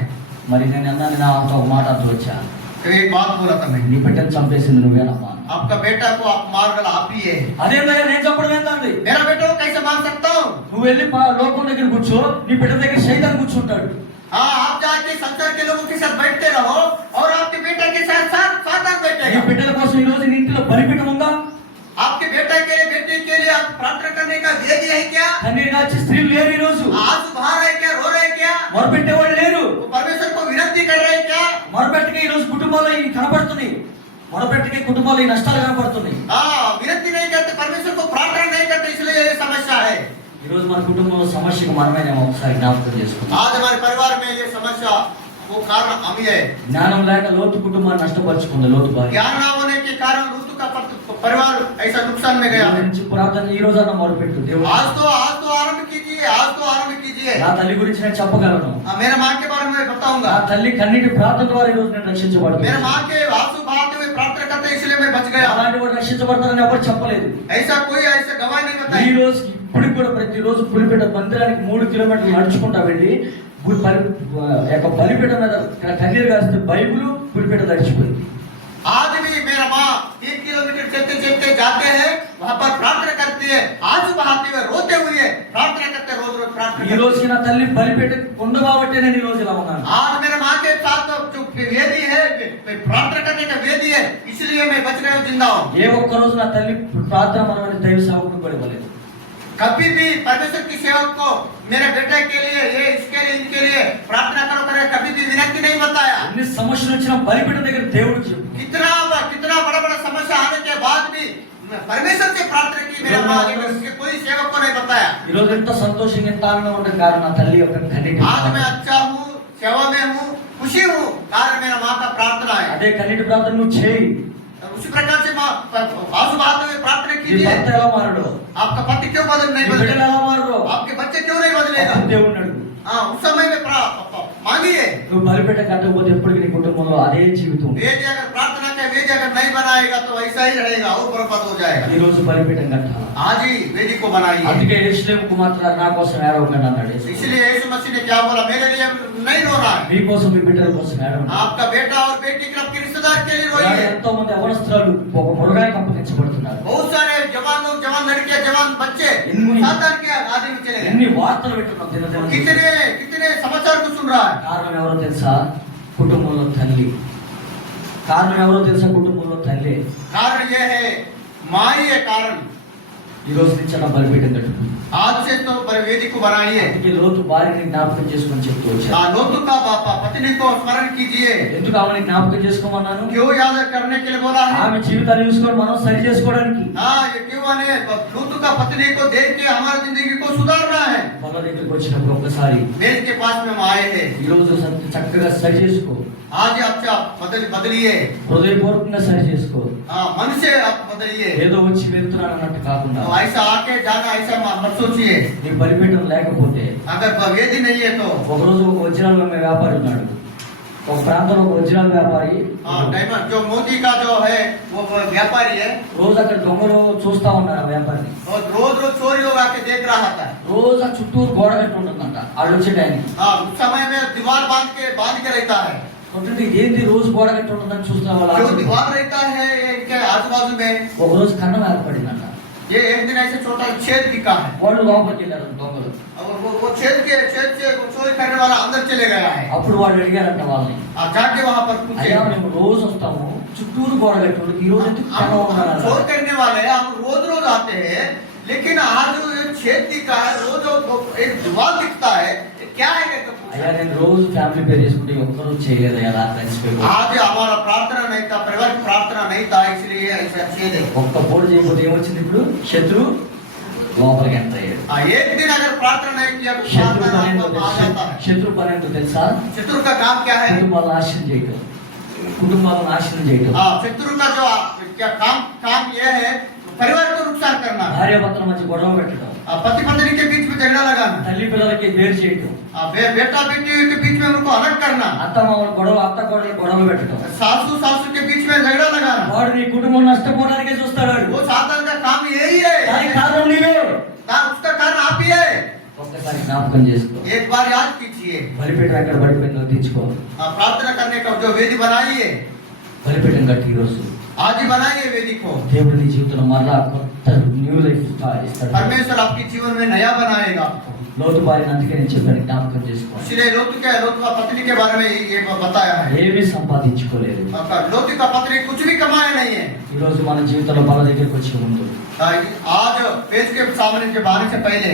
మరి నేను అన్నాను, నా ఒక మాట అంటూ వచ్చా, तो एक बात बोला था मैं, నీ బిడ్డను చంపేసింది నువ్వేనమ్మా. आपका बेटा को आप मार डाला, आप ही है। అదేందయ్యా నేను చంపడం ఏంటండి? मेरा बेटा को कैसे मार सकता हूँ? నువ్వు వెళ్ళి లోకం దగ్గర కూర్చో, నీ బిడ్డ దగ్గర శైతాన్ కూర్చుంటాడు. हाँ, आप जाके संसार के लोगों के साथ बैठते रहो और आपके बेटा के साथ साथ నీ बैठेगा। బిడ్డల కోసం ఈ రోజు నీ ఇంటిలో బలిపీఠం ఉందా? आपके बेटा के लिए, बेटे के लिए आप प्रार्थना करने का वेदी है क्या? కన్నీరు కాచి స్త్రీలు లేరు ఈ రోజు. आंसू बहा रहे क्या? रो रहे क्या? మొరపెట్టేవాళ్ళు లేరు. वो परमेश्वर को विनती कर रहे क्या? మొరపెట్టకే ఈ రోజు కుటుంబాలు ఈ కనబడుతున్నాయి. మొరపెట్టకే కుటుంబాలు ఈ నష్టాలు కనబడుతున్నాయి. हाँ, विनती नहीं करते, परमेश्वर को प्रार्थना नहीं करते, इसलिए ये समस्या है। ఈ రోజు మన కుటుంబంలో సమస్యకు మనమేనేమో ఒకసారి జ్ఞాపకం చేసుకుందాం. आज हमारे परिवार में ये समस्या वो कारण हम ही है। జ్ఞానం లేక లోతు కుటుంబాన్ని నష్టపరుచుకుంది లోతు భార్య. ज्ञान न होने के कारण लूत का परिवार ऐसा नुकसान में गया। దేవుడి నుంచి ప్రార్థన ఈ రోజు అన్న మొరపెట్టు. దేవుడు, आज तो आरंभ कीजिए, आज तो आरंभ कीजिए। నా తల్లి గురించి నేను చెప్పగలను. मेरे माँ के बारे में నా बताऊंगा। తల్లి కన్నీటి ప్రార్థన ద్వారా ఈ రోజు నేను రక్షించబడతాను. मेरे माँ के आंसू बहाते हुए प्रार्थना करते इसलिए मैं बच गया। అలాంటి వాడు రక్షించబడతానని ఎవరు చెప్పలేదు. ऐसा कोई ऐसा गवाह नहीं ఈ बताई। రోజుకి ఇప్పటికి కూడా ప్రతిరోజు పులిపేట మందిరానికి 3 కిలోమీటర్లు నడుచుకుంటా వెళ్ళి బలిపీఠ మీద కన్నీరు కాస్తే బైబుల్ పులిపేట తడిచిపోయింది. आज भी मेरा माँ 3 किलोमीटर चलते चलते जाते हैं, वहाँ पर प्रार्थना करती है, आंसू बहाते हुए रोते हुए प्रार्थना करते, रोज रोज प्रार्थना ఈ करते। రోజుకి నా తల్లి బలిపేట ఉంది కాబట్టి నేను ఈ రోజు ఇలా ఉన్నాను. आज मेरे माँ के साथ जो वेदी है, प्रार्थना करने का वेदी है, इसलिए मैं बच गया हूँ, जिंदा हूँ। ఏ ఒక్క రోజు నా తల్లి ప్రార్థన మనమని దైవ సేవకుడు కూడా ఇవ్వలేదు. कभी भी परमेश्वर की सेवक को मेरे बेटे के लिए, ये इसके लिए, इनके लिए प्रार्थना करो करे, कभी भी विनती नहीं बताया। ఎన్ని సమస్యలు వచ్చినా బలిపీఠ దగ్గర దేవుడు చెప్పు. कितना बड़ा बड़ा समस्या आने के बाद भी परमेश्वर से प्रार्थना की मेरा माँ ने, कोई सेवक को नहीं बताया। ఈ రోజు ఎంత సంతోషంగా ఎంత ఆనందంగా ఉంటుంది కారణం నా తల్లి యొక్క కన్నీటి आज मैं अच्छा हूँ, सेवा में हूँ, खुशी हूँ, कारण मेरा माँ का प्रार्थना है। అదే కన్నీటి ప్రార్థన నువ్వు చేయి. उसी प्रकार से आंसू बहाते हुए प्रार्थना నీ कीजिए। భర్త ఎలా మారడు, आपका पति क्यों నీ नहीं బిడ్డలు बदलेगा? ఎలా మారడు, आपके बच्चे क्यों नहीं बदलेगा? దేవుడు అడుగు. हाँ, उस समय में मांगिए। నువ్వు బలిపీఠ కట్టకపోతే ఎప్పటికీ నీ కుటుంబంలో అదే జీవితం. वेदी अगर प्रार्थना का वेदी अगर नहीं बनाएगा तो ऐसा ही रहेगा और बर्बाद हो जाएगा। ఈ రోజు బలిపీఠం కట్టాలి. आज ही वेदी को बनाइए। అందుకే యెరూషలేము కుమార్తె నా కోసం ఏడవకండి అన్నాడు యేసు. इसलिए यीशु मसीह ने क्या बोला? मेरे लिए नहीं रो रहा है, మీ కోసం మీ బిడ్డల కోసం ఏడవండి. आपका बेटा और बेटी के आपके रिश्तेदार के लिए ఇలాగ रोइए। ఎంతో మంది అవనస్తులు ఒక మురగానికి అప్పగించబడుతున్నారు. बहुत सारे जवान लोग, जवान लड़कियां, जवान सातान के आदमी चले गए। ఎన్ని వార్తలు వింటున్నాం దినదినం. कितने कितने समाचार को सुन रहा है। కారణం ఎవరో తెలుసా? కుటుంబంలో తల్లి. కారణం ఎవరో తెలుసా? కుటుంబంలో తల్లి. कारण ये है माँ ही है कारण। ఈ రోజు నుంచి అలా బలిపీఠం కట్టుకుంది. आज से तो वेदी को बनाइए। అందుకే లోతు భార్యని జ్ఞాపకం చేసుకొని చెప్తూ వచ్చాడు. लोतु का पापा पत्नी को स्मरण कीजिए। ఎందుకు ఆమెని జ్ఞాపకం చేసుకోమన్నాను? क्यों याद करने के लिए बोला है? ఆమె జీవితాన్ని చూసుకొని మనం సరి చేసుకోవడానికి. हाँ, ये क्यों आने लोतु का पत्नी को देख के हमारी जिंदगी को सुधारना है। మన దగ్గరికి వచ్చినప్పుడు ఒక్కసారి वेद के पास में हम आए हैं। ఈ రోజు చక్కగా సరి చేసుకో. आज अच्छा बदलिए। హృదయపూర్వకంగా సరి చేసుకో. हाँ, मन से आप बदलिए। ఏదో వచ్చి వెళ్తున్నాను అన్నట్టు కాకుండా तो ऐसा आके जाना ऐसा मत सोचिए। నీ బలిపీఠం లేకపోతే अगर वेदी नहीं है तो ఒకరోజు ఒక వజ్రాల వ్యాపారి ఉన్నాడు. ఒక ప్రాంతంలో ఒక వజ్రాల వ్యాపారి डायमंड जो मोती का जो है वो व्यापारी है। రోజు అక్కడ దొంగలు చూస్తా ఉన్నారు ఆ వ్యాపారిని. और रोज रोज चोरी लोग आके देख रहा था। రోజు ఆ చుట్టూరు గోడ కట్టి ఉంటుందంట. వాళ్ళు వచ్చే టైంకి हाँ, उस समय में दीवार बांध के रहता है। ఉంటుంది. ఏంది రోజు గోడ కట్టి ఉంటుందని చూస్తున్న जो వాళ్ళు दीवार रहता है इनके आजू बाजू में, ఒక రోజు కన్నం ఏర్పడిందంట. ये एक दिन ऐसे छोटा छेद दिखा है। వాళ్ళు లోపలికి వెళ్ళారు దొంగలు. और वो छेद से वो चोरी करने वाला अंदर चले गया है। అప్పుడు వాళ్ళు అడిగారంట వాళ్ళని, आप जाके वहां पर पूछे, అయ్యా మేము రోజు వస్తాము చుట్టూరు గోడ కట్టి ఈ రోజు ఎందుకు కన్నం हम ఉన్నారు? चोर करने वाले हम रोज रोज आते हैं, लेकिन आज जो ये छेद दिखा है, रोज एक दीवार दिखता है, ये क्या है कहकर पूछा। అయ్యా నేను రోజు ఫ్యామిలీ పేరు చేసుకుంటే ఒక్కరోజు చేయలేదు అయ్యా రాత్రి అలసిపోయి. आज हमारा प्रार्थना नहीं था, परिवार की प्रार्थना नहीं था, इसलिए ऐसा छेद है। ఒక్క పూట చేయకపోతే ఏమొచ్చింది? ఇప్పుడు శత్రు లోపలికి ఎంటర్ అయ్యాడు. एक दिन अगर प्रार्थना नहीं किया तो శత్రు सातान పని ఏంటో आपको आ जाता है। శత్రు పని ఏంటో తెలుసా? शत्रु का काम क्या है? కుటుంబాలను నాశనం చేయటం. కుటుంబాలను నాశనం చేయటం. शत्रु का जो क्या काम ये है, परिवार को नुकसान करना। భార్యాభర్తల మధ్య గొడవ పెట్టడం. पति पत्नी के बीच में झगड़ा लगाना। తల్లి పిల్లలకి వేరు చేయటం. बेटा बेटी के बीच में उनको अलग करना। అత్త మామల గొడవ, అత్త కోడలు గొడవ పెట్టడం. सासू के बीच में झगड़ा लगाना। వాడు నీ కుటుంబం నష్టపోవడానికే చూస్తాడు. वो सातान का काम यही है। దానికి కారణం నీవే. उसका कारण आप ही है। ఒక్కసారి జ్ఞాపకం చేసుకో. एक बार याद कीजिए। బలిపీఠం ఎక్కడ పడిపోయిందో దించుకో. प्रार्थना करने का जो वेदी बनाइए, బలిపీఠం కట్టి ఈరోజు आज ही बनाइए वेदी को। దేవుడు నీ జీవితంలో మరలా కొత్త న్యూ లైఫ్ ఇస్తాడు. परमेश्वर आपके जीवन में नया बनाएगा। లోతు భార్యని అందుకే నేను చెప్పాను జ్ఞాపకం చేసుకో. इसलिए लोतु का पत्नी के बारे में ये बताया है। ఏమీ సంపాదించుకోలేదు. लोतु का पत्नी कुछ भी कमाया नहीं है। ఈ రోజు మన జీవితంలో మన దగ్గరికి వచ్చే ముందు आज पेज के सामने के आने से पहले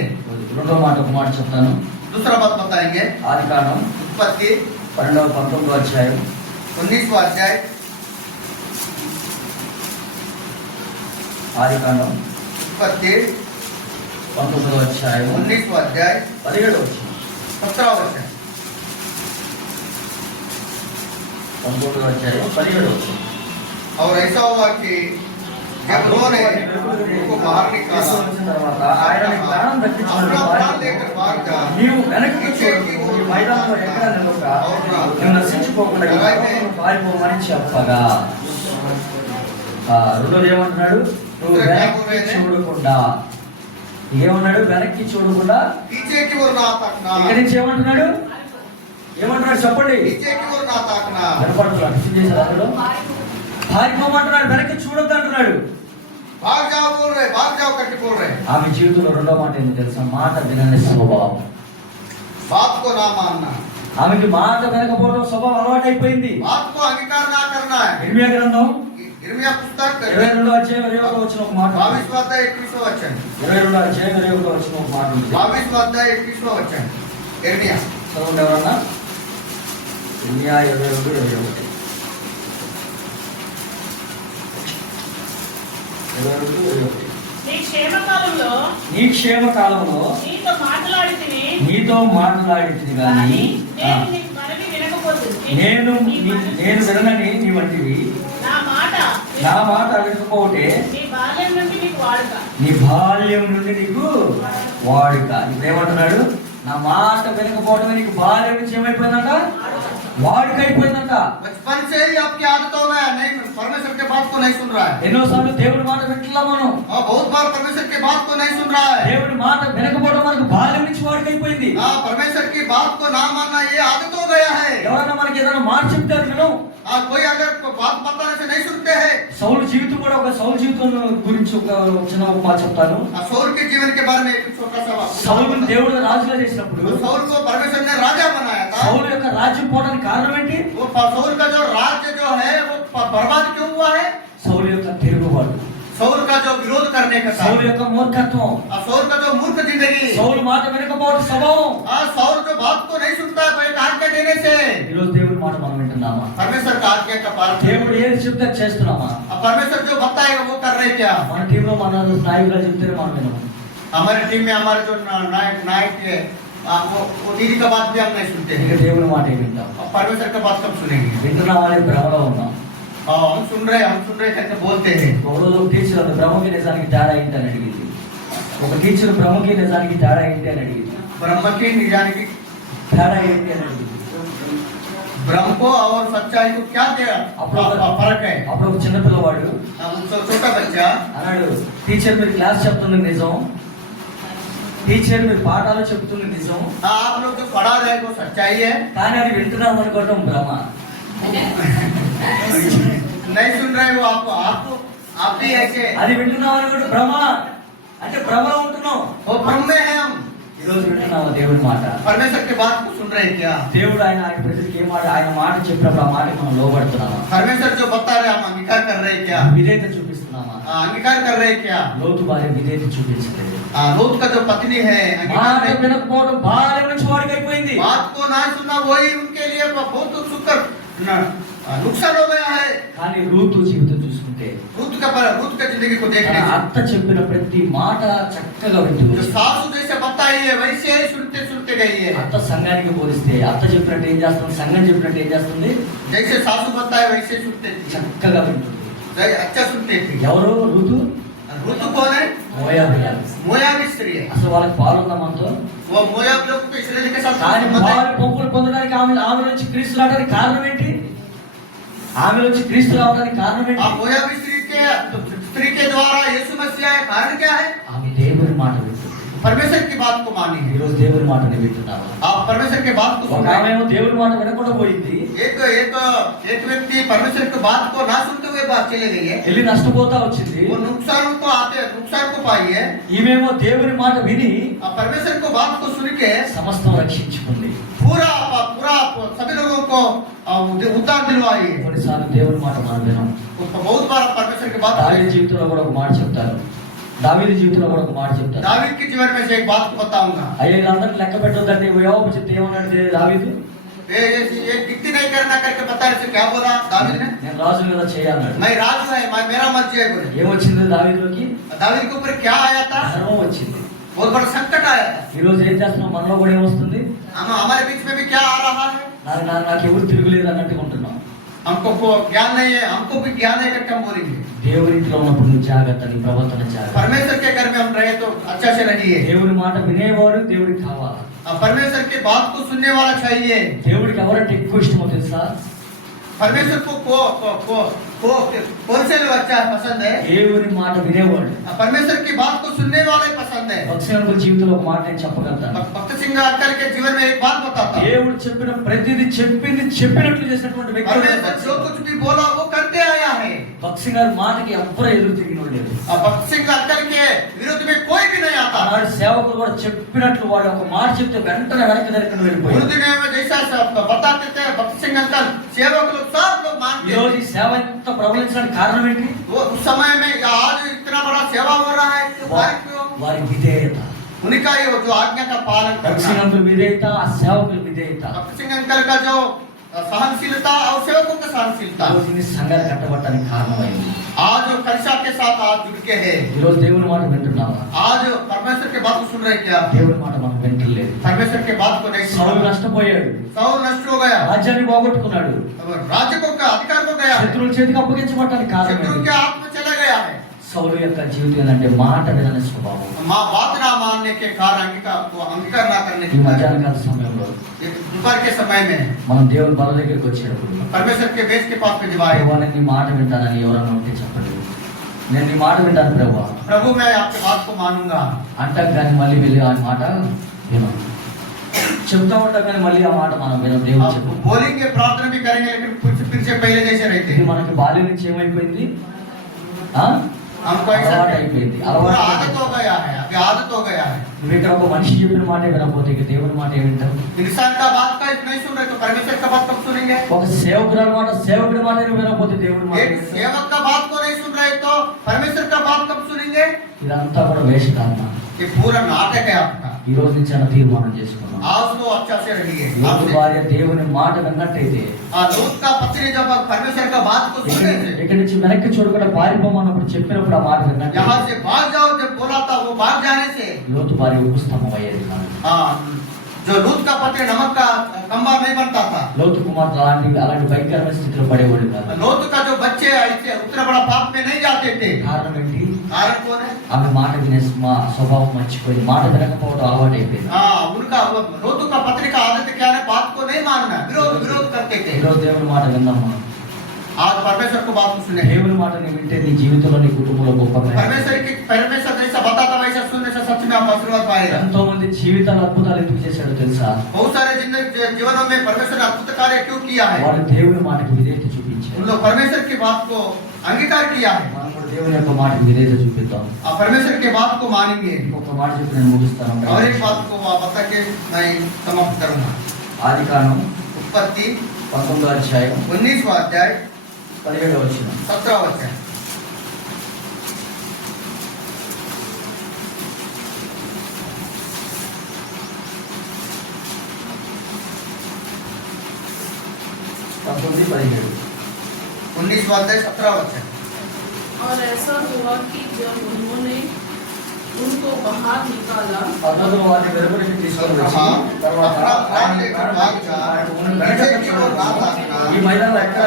రెండో మాట ఒక మాట చెప్తాను. दूसरा बात बताएंगे। ఆది కాండం उत्पत्ति 12-19 అధ్యాయం 19वां अध्याय। ఆది కాండం उत्पत्ति 19 అధ్యాయం 19वां अध्याय 17 వచనం. 17वां वचन। 19 అధ్యాయం 17 వచనం. और ऐसा हुआ कि जब उन्होंने उनको बाहर निकाला, వచ్చిన తర్వాత ఆయన నీ ప్రాణం దక్కించుకుని अपना प्राण लेकर बाहर जा। నీవు వెనక్కి చూడు, నీ మైదానంలో ఎక్కడ నిలవక నువ్వు నశించిపోకుండా పారిపోమని చెప్పగా. రెండోది ఏమంటున్నాడు? నువ్వు వెనక్కి చూడకుండా. ఏమన్నాడు? వెనక్కి చూడకుండా. पीछे की ओर ना ताकना। ఇక్కడి నుంచి ఏమంటున్నాడు? ఏమంటున్నాడు చెప్పండి. पीछे की ओर ना ताकना। వినపడుతున్నాడు అర్థం చేశారు అందులో. పారిపోమంటున్నాడు, వెనక్కి చూడొద్దు అంటున్నాడు. भाग जाओ बोल रहे, भाग जाओ करके बोल रहे। ఆమె జీవితంలో రెండో మాట ఏంటి తెలుసా? మాట వినని స్వభావం. बात को ना मानना। ఆమెకి మాట వినకపోవడం స్వభావం అలవాటైపోయింది. बात को अंगीकार ना करना है। ఇర్మియా గ్రంథం यिर्मयाह पुस्तक 22 అధ్యాయం 21 వచనం ఒక మాట. 22वां अध्याय 21वां वचन। 22 అధ్యాయం 21 వచనం ఒక మాట ఉంది. 22वां अध्याय 21वां वचन। यिर्मयाह చదవండి ఎవరన్నా. ఇర్మియా 22:21. 22:21. నీ క్షేమకాలంలో నీ క్షేమ కాలంలో నీతో మాట్లాడితిని గాని నేను నీకు మనవి వినకపోతుంది. నేను వినని నీ వంటివి నా మాట వినకపోతే నీ బాల్యం నుండి నీకు వాడుక. నీ బాల్యం నుండి నీకు వాడుక. ఇప్పుడు ఏమంటున్నాడు? నా మాట వినకపోవడమే నీకు బాల్యం నుంచి ఏమైపోయిందంట? వాడుక అయిపోయిందంట. बचपन से ही आपकी आदत हो गया, नहीं परमेश्वर के बात को नहीं सुन रहा है। ఎన్నోసార్లు దేవుడి మాట వింటున్నాం మనం. बहुत बार परमेश्वर के की बात को नहीं सुन रहा है। దేవుని మాట వినకపోవడం మనకు బాల్యం నుంచి వాడికైపోయింది. हाँ, परमेश्वर की बात को ना मानना ये आदत हो गया है। ఎవరైనా మనకి ఏదైనా మాట చెప్తే అది వినం. हाँ, कोई अगर बात बताने से नहीं सुनते हैं। సౌలు జీవితం కూడా ఒక సౌలు జీవితం గురించి ఒక చిన్న ఉపమా చెప్తాను. सौल के जीवन के बारे में एक छोटा सा సౌలుని దేవుడు రాజుగా చేసినప్పుడు सौल को परमेश्वर ने राजा बनाया था। సౌలు యొక్క రాజ్యం పోవడానికి కారణం ఏంటి? वो सौल का जो राज्य जो है वो बर्बाद क्यों हुआ है? సౌలు యొక్క తిరుగుబాటు, सौल का जो विरोध करने का సౌలు యొక్క మూర్ఖత్వం, सौल का जो मूर्ख जिंदगी, సౌలు మాట వినకపోవడం స్వభావం. सौल जो बात को नहीं सुनता है कोई आज्ञा देने से। ఈరోజు దేవుడి మాట మనం వింటున్నామా? परमेश्वर का आज्ञा का पालन, దేవుడు ఏది చెప్తే అది చేస్తున్నామా? परमेश्वर जो बताएगा वो कर रहे क्या? మన టీంలో మన నాయకులు చెప్తే మనం వినము. हमारे टीम में हमारे जो नायक है वो दीदी का बात भी हम नहीं सुनते ఇక हैं। దేవుని మాట వింటాం. परमेश्वर का बात कब सुनेंगे? వింటున్నాం అనే భ్రమలో ఉన్నాం. हम सुन रहे करके बोलते हैं। ఒక రోజు ఒక టీచర్ ఉంది, బ్రహ్మకి నిజానికి తేడా ఏంటి అని అడిగింది. ఒక టీచర్ బ్రహ్మకి నిజానికి తేడా ఏంటి అని అడిగింది. ब्रह्म की निजान की తేడా ఏంటి అని అడిగింది. ब्रह्म को और सच्चाई को क्या फर्क है? అప్పుడు ఒక చిన్న పిల్లవాడు छोटा बच्चा అన్నాడు, టీచర్ మీరు క్లాస్ చెప్తుంది నిజం, టీచర్ మీరు పాఠాలు చెప్తుంది నిజం, आप लोग जो पढ़ा रहे हैं वो सच्चाई है, కానీ అది వింటున్నాం అనుకోవటం భ్రమ. नहीं सुन रहे वो आप भी ऐसे అది వింటున్నాం అనుకోవడం భ్రమ. అంటే భ్రమలో ఉంటున్నాం. वो भ्रम में है हम। ఈరోజు వింటున్నాము దేవుడి మాట. परमेश्वर की बात को सुन रहे हैं क्या? దేవుడు ఆయన ప్రజలకు ఏ మాట, ఆయన మాట చెప్పినప్పుడు ఆ మాటకి మనం లోబడుతున్నామా? परमेश्वर जो बता रहे हम अंगीकार कर रहे हैं क्या? విధేయత చూపిస్తున్నామా? अंगीकार कर रहे हैं क्या? లోతు భార్య విధేయత చూపించలేదు. लोत का जो पत्नी है अंगीकार మాట नहीं, వినకపోవడం బాల్యం నుంచి వాడికైపోయింది. बात को ना सुनना वही उनके लिए बहुत सुकर नुकसान हो गया है। కానీ రూతు జీవితం చూసుకుంటే रूत का जिंदगी को తన देखने से అత్త చెప్పిన ప్రతి మాట చక్కగా వింటూ जो వచ్చింది. सासू जैसे बताई है वैसे ही सुनते सुनते गई है। అత్త సంఘానికి పోలిస్తే అత్త చెప్పినట్టు ఏం చేస్తుంది, సంఘం చెప్పినట్టు ఏం చేస్తుంది, जैसे सासू बताए वैसे सुनते थी, చక్కగా వింటుంది. अच्छा सुनते थे। ఎవరు రూతు? रूत कौन है? మోయాబు. मोयाबी स्त्री है। అసలు వాళ్ళకి పాలుందా మనతో? वो मोयाब लोग को इस्राएल के साथ కానీ संबंध है। పాలు పంపులు పొందడానికి ఆమె నుంచి క్రీస్తు రావడానికి కారణం ఏంటి? ఆమె నుంచి క్రీస్తు రావడానికి కారణం ఏంటి? मोयाबी स्त्री के द्वारा यीशु मसीह आया, कारण क्या है? ఆమె దేవుని మాట వింటుంది. परमेश्वर की बात को मानी है। ఈరోజు దేవుని మాటని వింటున్నాము. आप परमेश्वर की बात को ఒక सुन रहे ఆమె हैं। ఏమో దేవుని మాట వినకుండా పోయింది, एक व्यक्ति परमेश्वर की बात को ना सुनते हुए बात चले गई है, వెళ్ళి నష్టపోతా వచ్చింది. वो नुकसान को पाई है। ఈమెమో దేవుని మాట విని परमेश्वर को बात को सुन के సమస్తం రక్షించుకుంది. पूरा सभी लोगों को उद्धार दिलवाई है। కొన్నిసార్లు దేవుని మాట మనం వినం. बहुत बार परमेश्वर की बात దావీదు జీవితంలో కూడా ఒక మాట చెప్తారు. దావీదు జీవితంలో కూడా ఒక మాట చెప్తారు. दावीद के जीवन में से एक बात को बताऊंगा। అయ్యా వీళ్ళందరినీ లెక్క పెట్టొద్దండి, యోబు చెప్తే ఏమన్నాడు దావీదు? ये गिनती नहीं करना करके बताया से क्या बोला दावीद ने? నేను రాజు మీద చేయన్నాడు. मैं राजू है, मेरा मर्जी है बोले। ఏమొచ్చింది దావీదులోకి? दावीद के ऊपर क्या आया था? గర్వం వచ్చింది. बहुत बड़ा संकट आया था। ఈ రోజు ఏం చేస్తున్నాం, మనలో కూడా ఏమొస్తుంది? हमारे बीच में भी क्या आ रहा है? నాకు ఎవరు తిరుగులేదు అన్నట్టుగా ఉంటున్నాం. हमको ज्ञान नहीं है, हमको भी ज्ञान है करके हम बोलेंगे। దేవునిలో ఉన్నప్పుడు నువ్వు జాగ్రత్త, నీ ప్రవర్తన జాగ్రత్త. परमेश्वर के घर में हम रहे तो अच्छा से रहिए। దేవుని మాట వినేవాడు దేవుడికి కావాలి. परमेश्वर की बात को सुनने वाला चाहिए। దేవుడికి ఎవరంటే ఎక్కువ ఇష్టమో తెలుసా? परमेश्वर को कौन से लोग अच्छा पसंद है? దేవుని మాట వినేవాడు. परमेश्वर की बात को सुनने वाले पसंद है। భక్తుల జీవితంలో ఒక మాట నేను చెప్పగలుగుతాను. भक्त सिंह अंकल के जीवन में एक बात बताता हूं। దేవుడు చెప్పిన ప్రతిదీ చెప్పినట్లు చేసినటువంటి వ్యక్తి. परमेश्वर जो कुछ भी बोला वो करते आया है। భక్తి గారి మాటకి ఎవ్వరూ ఎదురు తిరిగినోడు లేదు. भक्त सिंह अंकल के विरुद्ध में कोई भी नहीं आता। ఆనాడు సేవకులు కూడా చెప్పినట్లు వాడు ఒక మాట చెప్తే వెంటనే వెనక్కి దొరికి వెళ్ళిపోయాడు. उस दिन में जैसा बताते थे भक्त सिंह अंकल, सेवक लोग सब लोग ఈ मानते రోజు हैं। ఈ సేవ ఎంత ప్రబలించడానికి కారణం ఏంటి? वो उस समय में आज इतना बड़ा सेवा हो रहा है तो कारण क्यों? వారి విధేయత. उनका ये जो आज्ञा का पालन करना, భక్తుల విధేయత, ఆ సేవకుల విధేయత. भक्त सिंह अंकल का जो सहनशीलता और सेवकों का सहनशीलता ఈ రోజు ఈ సంఘాలు కట్టబడటానికి కారణమైంది. आज कलिशा के साथ आज जुड़ के है। ఈ రోజు దేవుని మాట వింటున్నావా? आज परमेश्वर के बात को सुन रहे क्या? దేవుని మాట మనం వింటలేదు. परमेश्वर के बात को नहीं सुन సౌలు रहा। నష్టపోయాడు, साउल नष्ट हो गया, రాజ్యాన్ని పోగొట్టుకున్నాడు, राज्य को का अधिकार हो गया, శత్రువుల చేతికి అప్పగించబడటానికి కారణం शत्रु ఏంటి? के हाथ में चला गया है। సౌలు యొక్క జీవితం ఏంటంటే మాట వినని స్వభావం. माँ बात ना मानने के कारण अंगीकार ना करने ఈ के कारण మధ్యాహ్నకాల సమయంలో दोपहर के समय में మనం దేవుని బల దగ్గరికి వచ్చేటప్పుడు परमेश्वर के बेच के पास में जब आए, నీ మాట వింటానని ఎవరన్నా ఉంటే చెప్పలేదు. నేను నీ మాట వింటాను ప్రభు प्रभु मैं आपके बात को मानूंगा। అంటాం కానీ మళ్ళీ వెళ్ళి ఆ మాట వినం, చెప్తా ఉంటాం కానీ మళ్ళీ ఆ మాట మనం వినం. దేవుడు आप చెప్పు बोलेंगे प्रार्थना भी करेंगे लेकिन कुछ फिर से पहले जैसे रहते ఇది हैं। మనకి బాల్యం నుంచి ఏమైపోయింది, हमको ऐसा అలవాటు అయిపోయింది. पूरा అలవాటు आदत हो गया है, अभी आदत हो गया है। నువ్వు ఇక్కడ ఒక మనిషి చెప్పిన మాట వినకపోతే ఇక దేవుని మాట ఏమింటావు? इंसान का बात का नहीं सुन रहे तो परमेश्वर का बात कब सुनेंगे? ఒక సేవకుడి మాట నువ్వు వినకపోతే దేవుడి మాట एक వింటావు? सेवक का बात को नहीं सुन रहे तो परमेश्वर का बात कब सुनेंगे? ఇదంతా కూడా వేషకారణ. ये पूरा नाटक है आपका। ఈ రోజు నుంచి అన్న తీర్మానం చేసుకున్నాం, आज तो अच्छा से रहिए। లోతు భార్య దేవుని మాట విన్నట్టయితే लूत का पत्नी जब परमेश्वर का बात को सुने थे, ఇక్కడి నుంచి వెనక్కి చూడకుండా పారిపోమన్నప్పుడు చెప్పినప్పుడు ఆ మాట విన్నట్టు यहाँ से भाग जाओ जब बोला था वो भाग जाने से లోతు భార్య ఉపస్తంభం అయ్యేది కాదు. जो लूत का पत्नी नमक का खंबा नहीं बनता था। లోతు కుమార్తె అలాంటి భయంకరమైన స్థితిలో పడేవాడు కాదు. लूत का जो बच्चे ऐसे उतना बड़ा पाप में नहीं जाते थे। కారణం ఏంటి? कारण कौन है? ఆమె మాట వినే స్వభావం మర్చిపోయింది, మాట వినకపోవడం అలవాటు అయిపోయింది. उनका लूत का पत्नी का आदत क्या है? बात को नहीं मानना, विरोध करते थे। ఈరోజు దేవుని మాట విందాం మనం. आज परमेश्वर को बात सुने। దేవుని మాట నీ వింటే నీ జీవితంలో నీ కుటుంబంలో గొప్ప మేలు. परमेश्वर जैसा बताता वैसा सुनने से सच में आप आशीर्वाद पाएगा। ఎంతో మంది జీవితాలు అద్భుతాలు ఎందుకు చేశాడో తెలుసా? बहुत सारे जीवनों में परमेश्वर ने अद्भुत कार्य क्यों किया है? వాళ్ళు దేవుని మాటకు విధేయత చూపించారు. उन लोग परमेश्वर की बात को अंगीकार किया है। మనం కూడా దేవుని యొక్క మాటకు విధేయత చూపిద్దాం. आप परमेश्वर की बात को मानेंगे। ఒక మాట చెప్పి నేను ముగిస్తాను. और एक बात को बता के मैं समाप्त करूंगा। ఆదికాండం उत्पत्ति 19వ అధ్యాయం 19वां अध्याय 17వ వచనం. 17वां वचन। పంతొమ్మిది 17. 19वां अध्याय 17वां वचन। और ऐसा हुआ कि जब उन्होंने उनको बाहर निकाला, పంతొమ్మిది వారిని వెలుపలికి తీసుకొని వచ్చి తర్వాత ఈ మైదానంలో ఎక్కడ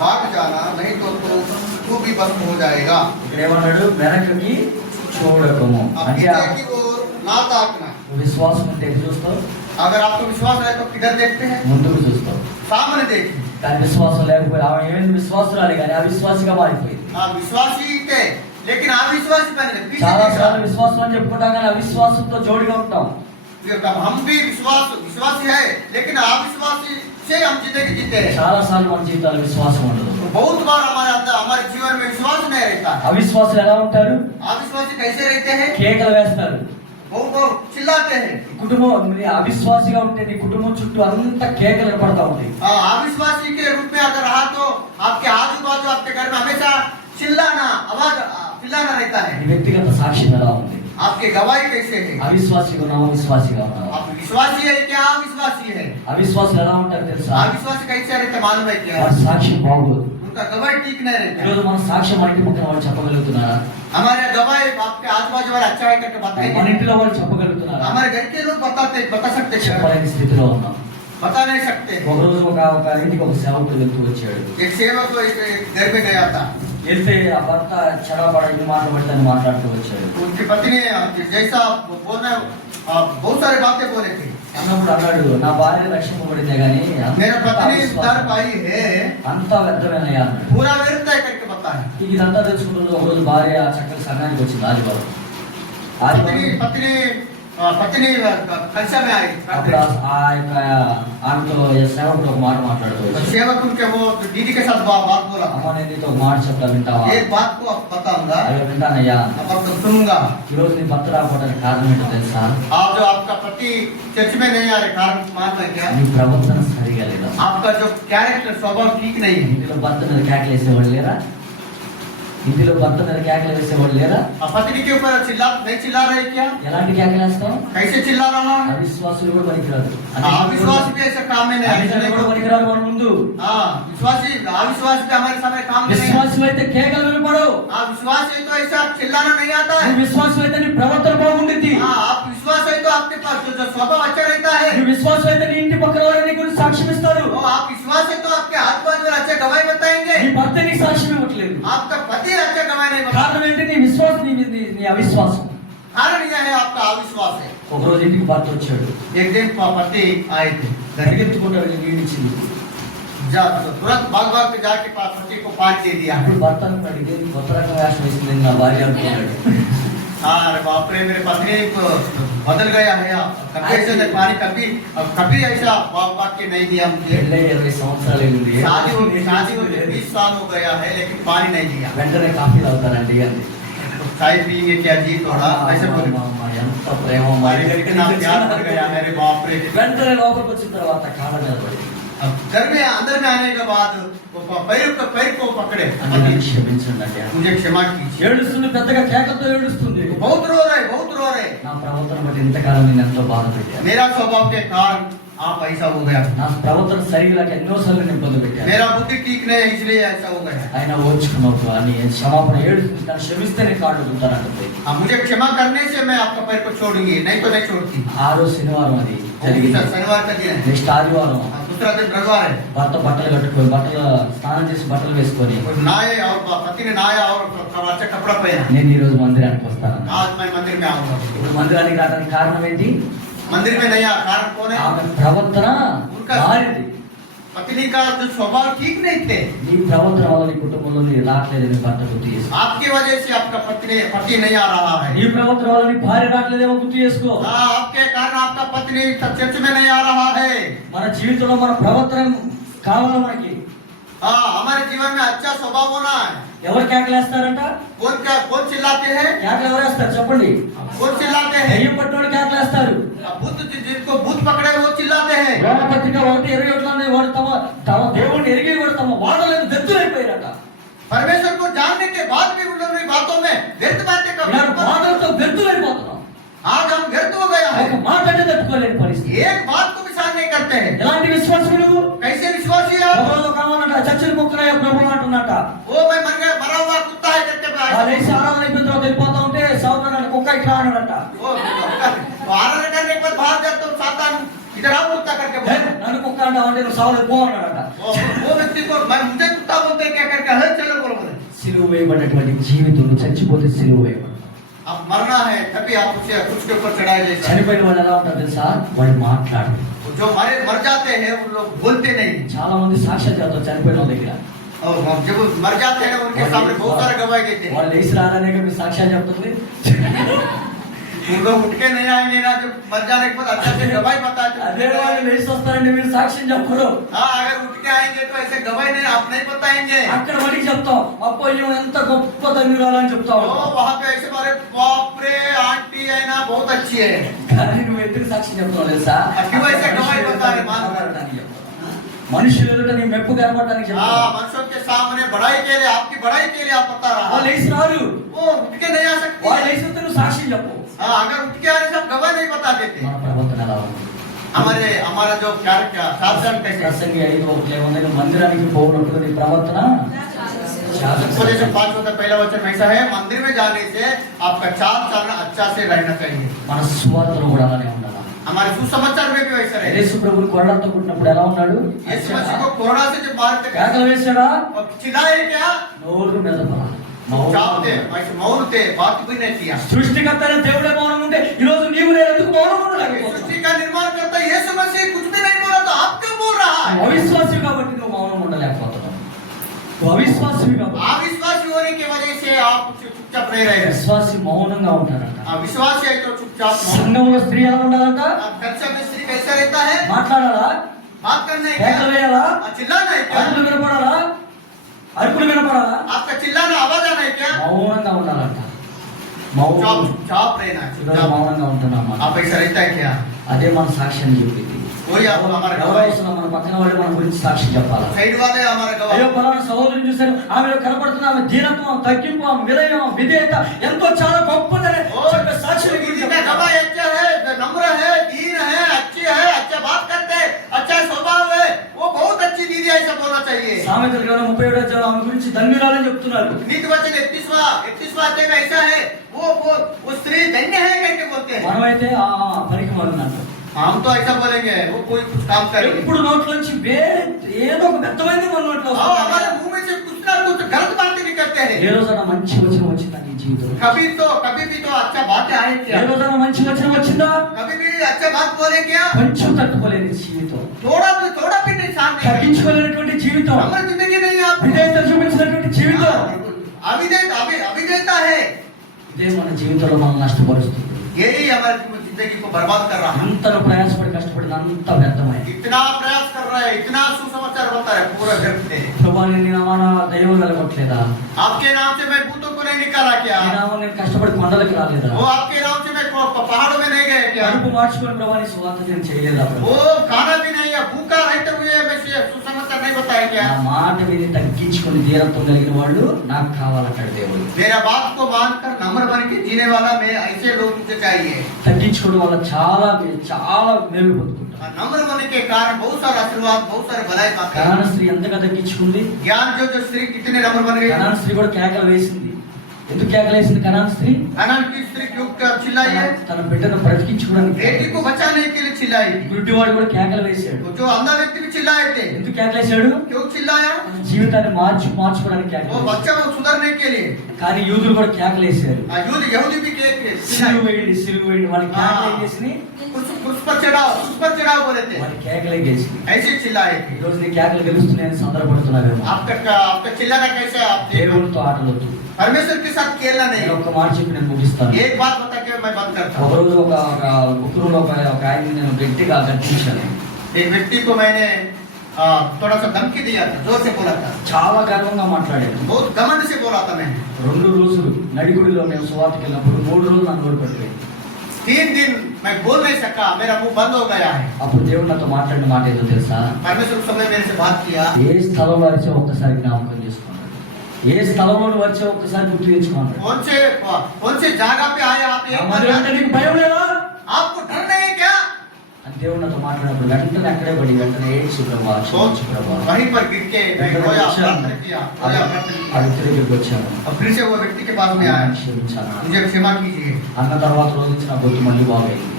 भाग जाना नहीं तो तू भी भस्म हो जाएगा। ఇక్కడ ఏమన్నాడు? వెనకకి చూడకము अब అంటే पीछे की ओर ना ताकना। విశ్వాసం అంటే ఎటు చూస్తావు? अगर आपको विश्वास है तो किधर देखते हैं? ముందుకు చూస్తావు. सामने देखिए। కానీ విశ్వాసం లేకపోయి ఆమె ఏమైంది? విశ్వాసురాలి కానీ అవిశ్వాసిగా మారిపోయింది. आप विश्वासी थे लेकिन अविश्वासी बन गए। पीछे చాలా देखा। సార్లు విశ్వాసం అని చెప్పుకుంటాం కానీ అవిశ్వాసంతో జోడిగా ఉంటాం. हम भी विश्वासी है लेकिन अविश्वासी से हम जिंदगी जीते हैं। చాలా సార్లు మన జీవితాలు విశ్వాసం ఉండదు. बहुत बार हमारे अंदर हमारे जीवन में विश्वास नहीं रहता। అవిశ్వాసులు ఎలా ఉంటారు? अविश्वासी कैसे रहते हैं? కేకలు వేస్తారు. बहुत चिल्लाते हैं। కుటుంబం అవిశ్వాసిగా ఉంటే నీ కుటుంబం చుట్టూ అంతా కేకలు పడతా ఉంటాయి. अविश्वासी के रूप में अगर रहा तो आपके आजू बाजू आपके घर में हमेशा चिल्लाना रहता है। నీ వ్యక్తిగత సాక్ష్యం ఎలా ఉంది? आपके गवाही कैसे है? అవిశ్వాసిగా ఉన్నావు, విశ్వాసిగా ఉన్నావు. आप विश्वासी है क्या अविश्वासी है? అవిశ్వాసులు ఎలా ఉంటారు తెలుసా? अविश्वासी कैसे रहते मालूम है क्या? వారి సాక్ష్యం బాగోదు. उनका गवाही ठीक नहीं रहता। ఈరోజు మన సాక్ష్యం మన ఇంటి పక్కన వాళ్ళు చెప్పగలుగుతున్నారా? हमारे गवाही आपके आजू बाजू वाले अच्छा है करके మన बताएंगे। ఇంటిలో వాళ్ళు చెప్పగలుగుతున్నారా? हमारे घर के लोग बता सकते क्या? చెప్పలేని స్థితిలో ఉన్నాం. बता नहीं सकते। ఒక రోజు ఒక ఇంటికి ఒక సేవకుడు వెళ్తూ వచ్చాడు. एक सेवक को एक घर में गया था। వెళ్తే ఆ భర్త చెడపడ ఇన్ని మాట్లాడతాను మాట్లాడుతూ వచ్చాడు. उनकी पत्नी जैसा बोलना बहुत सारी बातें बोले थे। అన్నప్పుడు అన్నాడు, నా భార్య రక్షింపబడిందే కానీ मेरा पत्नी उद्धार पाई है, అంతా వ్యర్థమేనయ్యా అన్నాడు. पूरा व्यर्थ है करके बताया। ఇదంతా తెలుసుకుంటుంది. ఒక రోజు భార్య చక్కటి సంఘానికి వచ్చింది ఆదివారం. पत्नी कक्षा में आई। అప్పుడు ఆ యొక్క ఆమెతో సేవకుడు ఒక మాట మాట్లాడుతూ వచ్చాడు. सेवक उनके वो दीदी के साथ बात बोला। అమ్మ నేను నీతో ఒక మాట చెప్తా వింటావా? एक बात को आप बताऊंगा, అయ్యో వింటానయ్యా. अब आपको सुनूंगा। ఈ రోజు నీ భర్త రాకపోవడానికి కారణం ఏంటో తెలుసా? आप जो आपका पति चर्च में नहीं आ रहे कारण मालूम है क्या? నీ ప్రవర్తన సరిగా లేదా? आपका जो कैरेक्टर स्वभाव ठीक नहीं है। ఇంటిలో భర్త మీద కేకలు వేసేవాళ్ళు లేరా? ఇంటిలో భర్త మీద కేకలు వేసేవాళ్ళు లేరా? पत्नी के ऊपर नहीं चिल्ला रहे क्या? ఎలాంటి కేకలు వేస్తాం? कैसे चिल्ला रहा है? అవిశ్వాసులు కూడా పనికిరాదు. अविश्वास भी ऐसा काम में नहीं అవిశ్వాసులు కూడా है। పనికిరాదు మన ముందు. विश्वासी अविश्वास भी हमारे सामने काम में नहीं है। విశ్వాసం అయితే కేకలు వినపడవు. विश्वास है तो ऐसा चिल्लाना नहीं आता है। నీ విశ్వాసం అయితే నీ ప్రవర్తన బాగుంటుంది. आप विश्वास है तो आपके पास जो स्वभाव अच्छा रहता है। నీ విశ్వాసం అయితే నీ ఇంటి పక్కన వారు నీ గురించి సాక్ష్యం ఇస్తారు. आप विश्वास है तो आपके आस पास वाले अच्छे गवाही बताएंगे। నీ భర్త నీకు సాక్ష్యం ఇవ్వట్లేదు. आपका पति अच्छा गवाही नहीं बताता। కారణం ఏంటి? నీ విశ్వాసం నీ అవిశ్వాసం. कारण यह है आपका अविश्वास है। ఒక రోజు ఇంటికి భర్త వచ్చాడు. एक दिन पति आए थे, పరిగెత్తుకుంటూ వెళ్ళి నీళ్ళు ఇచ్చింది. तुरंत भाग भाग के जाके पति को पानी दे दिया। అప్పుడు భర్తను అడిగి కొత్త రకం వేషం వేసింది నా భార్య అనుకున్నాడు. अरे बाप रे, मेरे पत्नी को बदल गया है। कभी ऐसे पानी कभी ऐसा भाग भाग के नहीं दिया मुझे। పెళ్ళై 20 సంవత్సరాలు అయింది. शादी हो 20 साल हो गया है लेकिन पानी नहीं दिया। వెంటనే కాఫీ తాగుతారండి అంది. चाय पियेंगे क्या जी थोड़ा ऐसे बोले। ఎంత ప్రేమ हमारे घर के नाम प्यार बढ़ गया मेरे बाप रे। వెంటనే లోపలికి వచ్చిన తర్వాత కాళ్ళ మీద పడి अब घर में अंदर में आने के बाद वो पैर को पकड़े, అంటే క్షమించండి అంటే मुझे क्षमा कीजिए। ఏడుస్తుంది, పెద్దగా కేకతో ఏడుస్తుంది. बहुत रो रहे। నా ప్రవర్తన బట్టి ఇంతకాలం నేను ఎంతో బాధ పెట్టాను. मेरा स्वभाव के कारण आप ऐसा हो गया। నా ప్రవర్తన సరిగా ఎన్నోసార్లు నేను ఇబ్బంది పెట్టాను. मेरा बुद्धि ठीक नहीं है इसलिए ऐसा हो गया। ఆయన ఓర్చుకున్నావు అని క్షమాపణ ఏడుస్తుంది, కానీ క్షమిస్తే నేను కాళ్ళు దుంటానంటుంది. मुझे क्षमा करने से मैं आपका पैर को छोड़ूंगी, नहीं तो नहीं छोड़ती। ఆ రోజు శనివారం అది జరిగింది. शनिवार का दिन है। నెక్స్ట్ ఆదివారం दूसरा दिन रविवार है। భర్త బట్టలు కట్టుకొని స్నానం చేసి బట్టలు వేసుకొని नहाए और पति ने नहाया और अच्छा कपड़ा पहना। నేను ఈ రోజు మందిరానికి వస్తాను. आज मैं मंदिर में आऊंगा। ఇప్పుడు మందిరానికి రావడానికి కారణం ఏంటి? मंदिर में नहीं आया कारण कौन है? ఆమె ప్రవర్తన మారింది. पत्नी का जो स्वभाव ठीक नहीं थे, నీ ప్రవర్తన వల్ల నీ కుటుంబంలో నీ రావట్లేదని భర్త గుర్తు చేసుకో. आपकी वजह से आपका पति नहीं आ रहा है। నీ ప్రవర్తన వల్ల నీ భార్య రావట్లేదేమో గుర్తు చేసుకో. आपके कारण आपका पत्नी चर्च में नहीं आ रहा है। మన జీవితంలో మన ప్రవర్తన కావాలి మనకి. हमारे जीवन में अच्छा स्वभाव होना है। ఎవరు కేకలేస్తారంట? कौन चिल्लाते हैं? కేకలు ఎవరేస్తారు చెప్పండి? कौन चिल्लाते हैं? దెయ్యం పట్టుకొని కేకలేస్తారు. जिनको भूत पकड़े वो चिल्लाते हैं। రోమ పత్రిక 1:21 వాడు తమ దేవుణ్ణి ఎరిగి వాడు తమ వాదనలను వ్యర్థులైపోయారట. परमेश्वर को जानने के बाद भी उन लोगों की बातों में व्यर्थ बातें कर रहे हैं। వాదనతో వ్యర్థులైపోతున్నాం. आज हम व्यर्थ हो गया है। ఒక మాట అంటే తట్టుకోలేని పరిస్థితి. एक बात को भी सहन नहीं करते हैं। ఎలాంటి విశ్వాసులు నువ్వు? कैसे विश्वासी है? ఎవరో కావాలంట చర్చలు మొక్కనయ్య ప్రభు అంటున్నట. वो मैं मरा हुआ कुत्ता है करके వాళ్ళు వేసి ఆరాధన అయిపోయిన తర్వాత వెళ్ళిపోతా ఉంటే సౌకర్యాన్ని కుక్క ఇట్లా అన్నాడట. वो आराधना करने के बाद बाहर जाते तो सातान इधर आओ कुत्ता करके बोलता है। నన్ను కుక్క అంటావు అంటే నువ్వు సావులు పో అన్నాడట. वो व्यक्ति को मैं मुझे कुत्ता बोलते हैं क्या करके है चलो बोलो बोले। సిలువ వేయబడినటువంటి జీవితం చచ్చిపోతే సిలువ వేయబడు. अब मरना है तभी आप उसे उसके ऊपर चढ़ाए ले। చనిపోయిన వాళ్ళు ఎలా ఉంటారు తెలుసా? వాళ్ళు మాట్లాడరు. जो मर जाते हैं उन लोग बोलते नहीं। చాలా మంది సాక్ష్యం చేస్తారు చనిపోయిన వాళ్ళ దగ్గర. और जब मर जाते हैं उनके सामने बहुत सारे गवाही देते हैं। వాళ్ళు లేచి రాగానే మీ సాక్ష్యం చెప్తుంది. उन लोग उठ के नहीं आएंगे ना, जब मर जाने के बाद अच्छा से गवाही बताते అదే వాళ్ళు లేచి వస్తారండి మీరు సాక్ష్యం చెప్పరు. हाँ, अगर उठ के आएंगे तो ऐसे गवाही नहीं आप नहीं बताएंगे। అక్కడ వాడికి చెప్తాం అప్పో ఈమె ఎంత గొప్ప ధన్యురాలని చెప్తాం. तो वहाँ पे ऐसे मारे बाप रे आंटी है ना बहुत अच्छी है। కానీ నువ్వు ఎందుకు సాక్ష్యం చెప్తావు తెలుసా? क्यों ऐसे गवाही बता रहे? మనుషులు ఎదుట నీ మెప్పు కనబడటానికి చెప్తావు. हाँ, मनुष्यों के सामने बढ़ाई के लिए आपकी बढ़ाई के लिए आप बता रहा వాళ్ళు है। లేచి రారు. वो उठ के नहीं आ सकते। వాళ్ళు లేచి వస్తే నువ్వు సాక్ష్యం చెప్పు. हाँ, अगर उठ के आने से आप गवाही नहीं बता देते। మన ప్రవర్తన ఎలా ఉంది? हमारा जो क्या शासन कैसे ప్రసంగి 5:1 మందిరానికి పోవునప్పుడు నీ ప్రవర్తన उपदेश 5 होता पहला वचन ऐसा है, मंदिर में जाने से आपका चाल चलना अच्छा से रहना चाहिए। మన సువార్తలో కూడా అలానే ఉండాలి. हमारे सुसमाचार में भी वैसा रहे। యేసు ప్రభువు కొరడాతో పుట్టినప్పుడు ఎలా ఉన్నాడు? यीशु मसीह को कोरोना से जब मारते కేకలు వేశాడా? और चिल्लाए क्या? నోరు మీద चुपचाप थे, वैसे मौन थे, बात भी नहीं किया। సృష్టికర్త అయిన దేవుడే మౌనం ఉంటే ఈ రోజు నీవు నేను ఎందుకు మౌనం ఉండలేకపోతున్నావు? सृष्टि का निर्माण करता यीशु मसीह कुछ भी नहीं बोला तो आप क्यों बोल रहा है? అవిశ్వాసి కాబట్టి నువ్వు మౌనం ఉండలేకపోతున్నావు. నువ్వు అవిశ్వాసి కాబట్టి. अविश्वासी होने की वजह से आप चुपचाप नहीं रहे। విశ్వాసి మౌనంగా ఉంటారంట. विश्वासी है तो चुपचाप। సంఘంలో స్త్రీ ఎలా ఉండాలంట? कक्षा में स्त्री कैसा रहता है? మాట్లాడాలా? बात करना है కేకలు क्या? వేయాలా? चिल्लाना है क्या? అరుపులు వినపడాలా? అరుపులు వినపడాలా? आपका चिल्लाना आवाज आना है क्या? మౌనంగా ఉండాలంట. चुपचाप चुपचाप रहना है, ఈరోజు चुपचाप। మౌనంగా ఉంటున్నామా? आप ऐसा रहता है क्या? అదే మన సాక్ష్యం చూపింది. कोई आप हमारा ఎవరో गवाही వస్తున్నా మన పక్కన వాళ్ళు మన గురించి సాక్షి చెప్పాలి. साइड वाले हमारा అయ్యో गवाही। పలానా సహోదరుని చూశాను, ఆమెలో కనపడుతున్న ఆమె దీనత్వం, తగ్గింపు, ఆమె వినయం, విధేయత ఎంతో చాలా గొప్పదని చెప్పే సాక్షుల గురించి का गवाही अच्छा है, नम्र है, दीन है, अच्छी है, अच्छा बात करते हैं, अच्छा स्वभाव है, वो बहुत अच्छी दीदी ऐसा बोलना चाहिए। సామెతల గ్రంథం 37 ఆమె గురించి ధన్యురాలని చెప్తున్నారు. नीति वचन 31वां अध्याय में ऐसा है, वो स्त्री धन्य है करके बोलते हैं। మనమైతే ఆ పనికి మాలినట్టు हम तो ऐसा बोलेंगे वो कोई कुछ काम करेंगे। ఎప్పుడు నోట్లోంచి ఏదో ఒక వ్యర్థమైంది మన నోట్లో हाँ, వస్తుంది. हमारे मुंह में से कुछ ना कुछ गलत बातें निकलते हैं। ఏ రోజైనా మంచి వచనం వచ్చిందా నీ జీవితంలో? कभी भी तो अच्छा बातें आए ఏ क्या? రోజైనా మంచి వచనం వచ్చిందా? कभी भी अच्छा बात बोले क्या? కొంచెం తట్టుకోలేని జీవితం, थोड़ा भी नहीं सामने తగ్గించుకోలేనటువంటి జీవితం, हमारी जिंदगी नहीं है आपकी। విధేయత చూపించినటువంటి జీవితం, अविधेयता है, ఇదే మన జీవితంలో మనం నష్టపరుస్తుంది. यही हमारी जिंदगी को बर्बाद कर रहा है। అంతలో ప్రయాసపడి కష్టపడింది అంత వ్యర్థమై इतना प्रयास कर रहा है, इतना सुसमाचार बता रहा है, पूरा व्यर्थ है। ప్రభా నీ నామాన దైవం కలగట్లేదా? आपके नाम से मैं भूतों को नहीं निकाला क्या? నీ నామం నేను కష్టపడి కొండలకి రాలేదా? वो आपके नाम से मैं पहाड़ों में नहीं गया क्या? కడుపు మార్చుకొని ప్రభా నీ సువార్త నేను చేయలేదా ప్రభా? वो खाना भी नहीं है, भूखा रहते हुए मैं सुसमाचार नहीं बताया क्या? నా మాట విని తగ్గించుకొని దీనత్వం కలిగిన వాళ్ళు నాకు కావాలంటాడు దేవుడు. मेरा बात को मानकर नम्र बन के जीने वाला मैं ऐसे लोग मुझे चाहिए। తగ్గించుకోవడం వల్ల చాలా చాలా మేలు పొందుకుంటాం. नम्र बनने के कारण बहुत सारा आशीर्वाद, बहुत सारे भलाई पाते हैं। కనాన స్త్రీ ఎంతగా తగ్గించుకుంది? ज्ञान जो स्त्री कितने नम्र बन गई। కనాన స్త్రీ కూడా కేకలు వేసింది. ఎందుకు కేకలు వేసింది కనాన స్త్రీ? कनान की स्त्री क्यों चिल्लाई है? తన బిడ్డను బ్రతికించుకోవడానికి. बेटी को बचाने के लिए चिल्लाई। గుడ్డివాడు కూడా కేకలు వేశాడు. जो अंधा व्यक्ति भी चिल्लाए थे। ఎందుకు కేకలు వేశాడు? क्यों चिल्लाया? తన జీవితాన్ని మార్చుకోవడానికి वो కేకలు వేశాడు. बच्चा को सुधारने के लिए। కానీ యూదులు కూడా కేకలు వేశారు. यहूदी भी సిలువ వేయండి, సిలువ వేయండి. వాళ్ళ కేకలు వేసి उस पर चढ़ाओ बोले थे। వాళ్ళ కేకలే వేసి ऐसे चिल्लाए थे। ఈ రోజు నీ కేకలు గెలుస్తున్నాయని సందర్భపడుతున్నావేమో. आपका चिल्लाना कैसा है? आप దేవుడితో ఆటలొద్దు. परमेश्वर के साथ खेलना నేను नहीं। ఒక మాట చెప్పి నేను ముగిస్తాను. एक बात बता के मैं बंद करता ఒక हूँ। రోజు ఒక బుక్కులో ఒక ఆయన్ని నేను గట్టిగా గర్తించాను. एक व्यक्ति को मैंने थोड़ा सा धमकी दिया था, जोर से बोला था, చాలా గర్వంగా మాట్లాడాను. बहुत घमंड से बोला था मैंने। 2 రోజులు నడిగుడిలో మేము సువార్తకి వెళ్ళినప్పుడు 3 రోజులు నన్ను నోరు పెట్టలేదు. 3 दिन मैं बोल नहीं सका, मेरा मुंह बंद हो गया है। అప్పుడు దేవుడు నాతో మాట్లాడిన మాట ఏదో తెలుసా? परमेश्वर उस समय मेरे से बात किया। ఏ స్థలంలో వచ్చే ఒక్కసారి జ్ఞాపకం చేసుకున్నాడు. ఏ స్థలంలో వచ్చే ఒక్కసారి గుర్తు తెచ్చుకున్నాడు. कौन से जगह पे आए आप? एक बार అంటే నీకు భయం లేదా आपको डर नहीं है क्या? అని దేవుడు నాతో మాట్లాడినప్పుడు వెంటనే అక్కడే పడి వెంటనే ఏడ్చి ప్రభా క్షమించు ప్రభా. वहीं पर गिर के मैं रोया, प्रार्थना किया, रोया, प्रार्थना ఆ किया। వ్యక్తి దగ్గరికి వచ్చాను. और फिर से वो व्यक्ति के पास में आया, క్షమించాను मुझे क्षमा कीजिए। అన్న తర్వాత రోజు నుంచి నా గొంతు మళ్ళీ బాగైంది.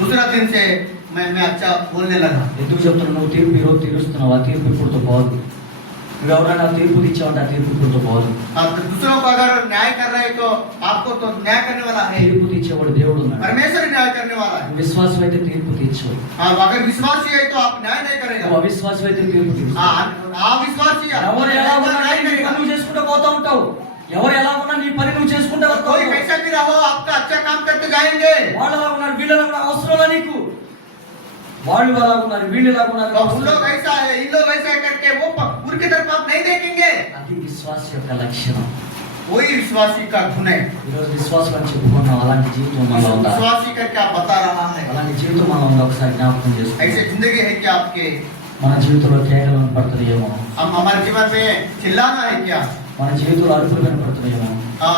दूसरा दिन से मैं अच्छा बोलने लगा। ఎందుకు చెప్తున్నావు? నువ్వు తీర్పు ఈరోజు తీరుస్తున్నావు. ఆ తీర్పు ఇప్పుడుతో పోదు. నువ్వు ఎవరైనా తీర్పు ఇచ్చావంటే ఆ తీర్పు ఇప్పుడుతో పోదు. आप दूसरों को अगर न्याय कर रहे हैं तो आपको तो न्याय करने वाला है, తీర్పు తీర్చేవాడు దేవుడు ఉన్నాడు. परमेश्वर न्याय करने वाला है। నువ్వు విశ్వాసం అయితే తీర్పు తీర్చవు. अगर विश्वासी है तो आप न्याय नहीं करेगा। నువ్వు అవిశ్వాసం అయితే తీర్పు తీర్చవు. अविश्वासी ఎవరు ఎలా ఉన్నా न्याय నీ करेगा। పని నువ్వు చేసుకుంటూ పోతా ఉంటావు. ఎవరు ఎలా ఉన్నా నీ పని నువ్వు చేసుకుంటూ कोई వస్తావు. कैसा भी रहो, आपका अच्छा काम करते जाएंगे। వాళ్ళు ఎలా ఉన్నారు, వీళ్ళు ఎలా ఉన్నారు, అవసరంలా నీకు. వాళ్ళు ఎలా ఉన్నారు, వీళ్ళు ఎలా ఉన్నారు, और उन लोग ऐसा है, इन लोग ऐसा है करके वो उनकी तरफ आप नहीं देखेंगे। అది విశ్వాస యొక్క లక్షణం. वही विश्वासी का गुण है। ఈరోజు విశ్వాసం అని చెప్పుకున్నాం. అలాంటి జీవితం మనలో ఉందా? विश्वासी करके आप बता रहा है, అలాంటి జీవితం మనలో ఉందా? ఒకసారి జ్ఞాపకం చేసుకో. ऐसे जिंदगी है कि आपके మన జీవితంలో కేకలు కనపడుతున్నాయేమో. हम हमारे जीवन में चिल्लाना है क्या? మన జీవితంలో అరుపులు కనపడుతున్నాయేమో.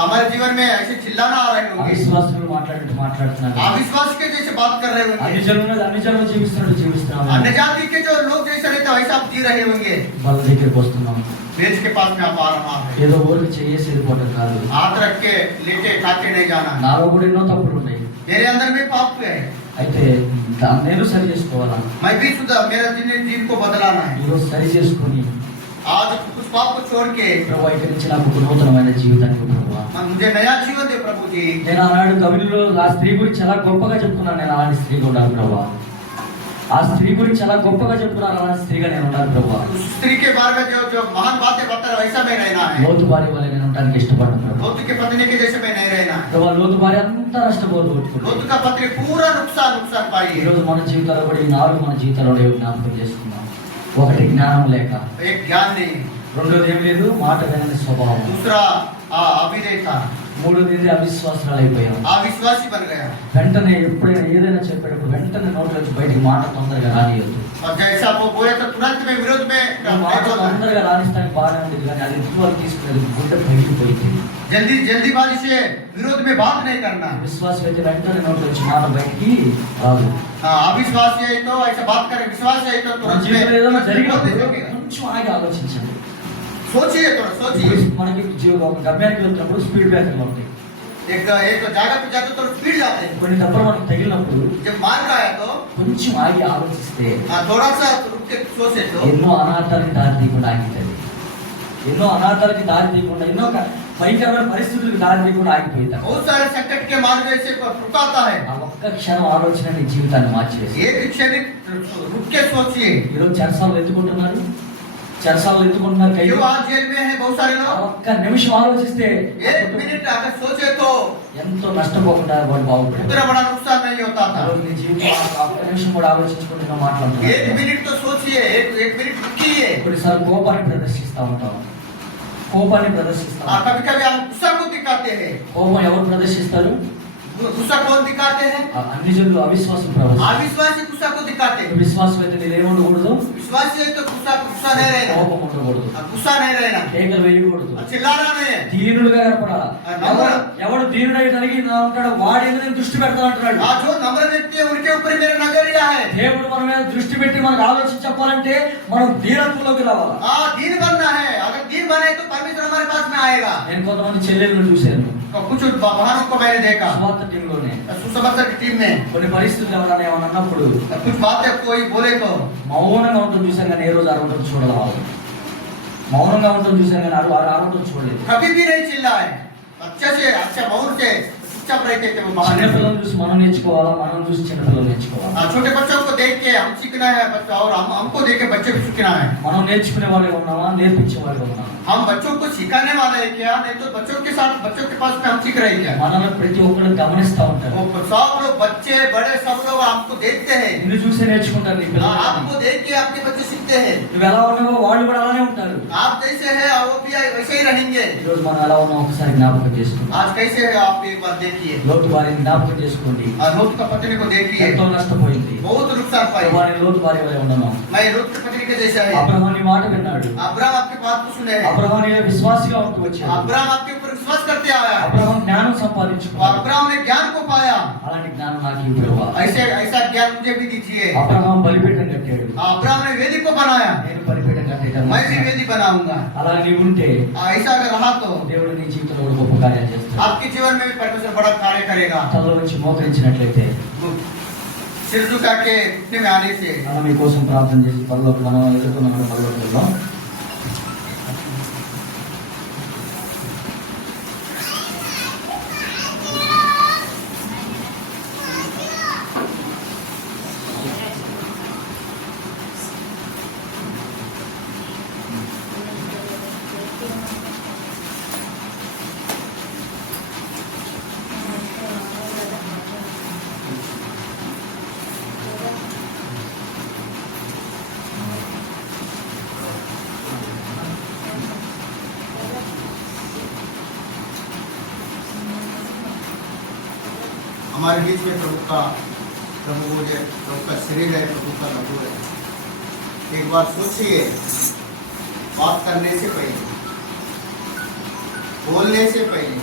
हमारे जीवन में ऐसे चिल्लाना आ रहे होंगे, అవిశ్వాసులు మాట్లాడినట్టు మాట్లాడుతున్నారు. अविश्वास के जैसे बात कर रहे होंगे, అన్ని జనులు జీవిస్తున్నట్టు జీవిస్తున్నాము. अन्य जाति के जो लोग जैसे रहते वैसा आप जी रहे होंगे। వాళ్ళ దగ్గరికి వస్తున్నాం. बेंच के पास में आप आ रहा है, ఏదో ఊరికి చేసి వెళ్ళిపోవటం కాదు. हाथ रख के लेके खाके नहीं जाना। నాలో కూడా ఎన్నో తప్పులు ఉన్నాయి. मेरे अंदर में पाप है, అయితే నేను సరి చేసుకోవాలా? मैं भी सुधर, मेरा जीवन को बदलाना है। ఈరోజు సరి చేసుకొని आज कुछ पाप को छोड़ के ప్రభు ఇక్కడి నుంచి నాకు ఒక నూతనమైన జీవితాన్ని ప్రభువా. मुझे नया जीवन दे प्रभु जी। నేను ఆనాడు కవిలో ఆ స్త్రీ గురించి చాలా గొప్పగా చెప్పుకున్నాను. నేను అలాంటి స్త్రీ కూడా ప్రభా. ఆ స్త్రీ గురించి చాలా గొప్పగా చెప్పుకున్నాను. అలాంటి స్త్రీగా నేను ఉన్నాను ప్రభా. उस स्त्री के बारे में जो महान बातें बता रहा वैसा में रहना है। లోతు భార్య వల్ల నేను ఉండడానికి ఇష్టపడ్డాను ప్రభా. लोत के पत्नी के जैसे में नहीं रहना है। ప్రభా లోతు భార్య అంతా నష్టపోతూ కొట్టుకుంటుంది. लोत का पत्नी पूरा नुकसान पाई है। ఈరోజు మన జీవితాల్లో కూడా ఈ 4 మన జీవితాల్లో జ్ఞాపకం చేసుకున్నాం. ఒకటి జ్ఞానం లేక, एक ज्ञान नहीं, రెండోది ఏం లేదు మాట వినని స్వభావం, दूसरा अविधेयता, మూడోది అవిశ్వాసాలు అయిపోయాం. अविश्वासी बन गया। వెంటనే ఎప్పుడైనా ఏదైనా చెప్పేటప్పుడు వెంటనే నోట్లోంచి బయటికి మాట తొందరగా రానియద్దు. और जैसा वो बोले तो तुरंत में विरोध में మాట తొందరగా రాణిస్తానికి బాగానే ఉండేది, కానీ అది ఎదుటివాళ్ళు తీసుకునేది గుడ్డ పగిలిపోయింది. जल्दीबाजी से विरोध में बात नहीं करना। విశ్వాసం అయితే వెంటనే నోట్లోంచి మాట బయటికి రాదు. अविश्वासी है तो ऐसा बात करें, विश्वास है तो మన तुरंत జీవితంలో ఏదైనా జరిగినప్పుడు में కొంచెం ఆగి ఆలోచించండి. सोचिए, थोड़ा सोचिए। మనకి ఒక గమ్యానికి వెళ్తున్నప్పుడు స్పీడ్ బ్రేకర్లు ఉంటాయి. एक जगह पे जाते तो स्पीड जाते हैं। కొన్ని దెబ్బలు మనకు తగిలినప్పుడు जब मार रहा है तो కొంచెం ఆగి ఆలోచిస్తే थोड़ा सा रुक के सोचे तो ఎన్నో అనాథాలకి దారి తీయకుండా ఆగిపోయింది. ఎన్నో అనాథాలకి దారి తీయకుండా, ఎన్నో భయంకరమైన పరిస్థితులకు దారి తీయకుండా ఆగిపోయింది. बहुत सारे संकट के मार्ग से रुकाता है। ఆ ఒక్క క్షణం ఆలోచన నీ జీవితాన్ని మార్చేసి. एक क्षण रुक के सोचिए। ఈరోజు చెరసాలు ఎత్తుకుంటున్నారు. చెరసాలలో ఎందుకుంటున్నారు क्यों ఖైదీలు? आज जेल में है बहुत सारे लोग? ఒక్క నిమిషం ఆలోచిస్తే एक मिनट अगर सोचे तो ఎంతో నష్టపోకుండా వాడు బాగుపడాడు. उतना बड़ा नुकसान नहीं होता था। ఈరోజు నీ జీవితం ఒక్క నిమిషం కూడా ఆలోచించుకుంటున్నా एक మాట్లాడుతున్నాను. मिनट तो सोचिए, एक मिनट रुकिए। కొన్నిసార్లు కోపాన్ని ప్రదర్శిస్తా ఉంటాం. కోపాన్ని ప్రదర్శిస్తాం. कभी कभी हम गुस्सा को दिखाते हैं। కోపం ఎవరు ప్రదర్శిస్తారు? गुस्सा कौन दिखाते हैं? అన్ని జనులు అవిశ్వాసం ప్రదర్శిస్తారు. अविश्वासी गुस्सा को दिखाते हैं। విశ్వాసం అయితే నేను ఏముండకూడదు? विश्वासी है तो गुस्सा नहीं रहना, కోపం ఉండకూడదు, गुस्सा नहीं रहना, కేకలు వేయకూడదు, चिल्लाना नहीं है। దీనుడుగా కనపడాలి. ఎవడు దీనుడై కలిగి ఉంటాడో వాడి మీద నేను దృష్టి పెడతా అంటున్నాడు. जो नम्र व्यक्ति है उनके ऊपर मेरा नजरिया है। దేవుడు మన మీద దృష్టి పెట్టి మనకు ఆలోచన చెప్పాలంటే మనం దీనత్వంలోకి రావాలి. दीन बनना है। अगर दीन बने तो परमेश्वर हमारे पास में आएगा। నేను కొంతమంది చెల్లెలను చూశాను कुछ बहनों को मैंने देखा స్వార్థ టీంలోనే. सुसमाचार की टीम में। కొన్ని పరిస్థితులు ఎవరైనా ఏమన్నా అన్నప్పుడు कुछ बातें कोई बोले तो మౌనంగా ఉంటుంది చూసాను కానీ ఏ రోజు అరవటం చూడాలి. మౌనంగా ఉంటుంది చూసాను కానీ అరవటం చూడలేదు. कभी भी नहीं चिल्लाए, अच्छे से अच्छा मौन से चुपचाप रहते थे वो बाहर। చిన్నపిల్లలు చూసి మనం నేర్చుకోవాలా, మనం చూసి చిన్నపిల్లలు నేర్చుకోవాలా. छोटे बच्चों को देख के हम सीखना है बच्चा, और हमको देख के बच्चे भी सीखना है। మనం నేర్చుకునే వాళ్ళే ఉన్నామా, నేర్పించే వాళ్ళే ఉన్నామా? हम बच्चों को सिखाने वाले हैं क्या? नहीं तो बच्चों के साथ बच्चों के पास में हम सीख रहे हैं क्या? మనల్ని ప్రతి ఒక్కరు గమనిస్తా ఉంటారు. वो सब लोग बच्चे बड़े सब लोग हमको देखते हैं। నిన్ను చూసే నేర్చుకుంటారు నీ పిల్లలు. आपको देख के आपके बच्चे सीखते हैं। నువ్వు ఎలా ఉన్నావో వాళ్ళు కూడా అలానే ఉంటారు. आप जैसे है वो भी वैसे ही रहेंगे। ఈరోజు మనం ఎలా ఉన్నాం ఒకసారి జ్ఞాపకం చేసుకోండి. आज कैसे है आप एक बार देखिए। లోతు వారిని జ్ఞాపకం చేసుకోండి. और लोट का पत्नी को देखिए, ఎంతో నష్టపోయింది. बहुत नुकसान पाई। వారి లోతు వారి వలె ఉండను. मैं लोट की पत्नी के जैसा है। అబ్రహాము నీ మాట విన్నాడు. अब्राहम आपकी बात को सुने हैं। అబ్రహాము నీ విశ్వాసిగా ఉంటూ వచ్చాడు. अब्राहम आपके ऊपर विश्वास करते आया। అబ్రహాం జ్ఞానం और సంపాదించుకున్నాడు. अब्राहम ने ज्ञान को पाया। అలాంటి జ్ఞానం నాకు ఇవ్వు ప్రభువా. ऐसा ज्ञान मुझे भी दीजिए। అబ్రహాం బలిపీఠం కట్టాడు. अब्राहम ने वेदी को बनाया, నేను బలిపీఠం కట్టేటాను. मैं भी वेदी बनाऊंगा। అలా నీవు ఉంటే ऐसा अगर रहा तो దేవుడు నీ జీవితంలో కూడా గొప్ప కార్యాలు చేస్తాడు. आपके जीवन में भी परमेश्वर बड़ा कार्य करेगा। తలలో వచ్చి మోకరించినట్లయితే सिर झुका के उठने में आने से మనం మీకోసం ప్రార్థన చేసి పరలోకి మనం ఎదుర్కొన్న పరలోకి వెళ్దాం. हमारे बीच में प्रभु का शरीर है, प्रभु का लहू है। एक बार सोचिए, बात करने से पहले, बोलने से पहले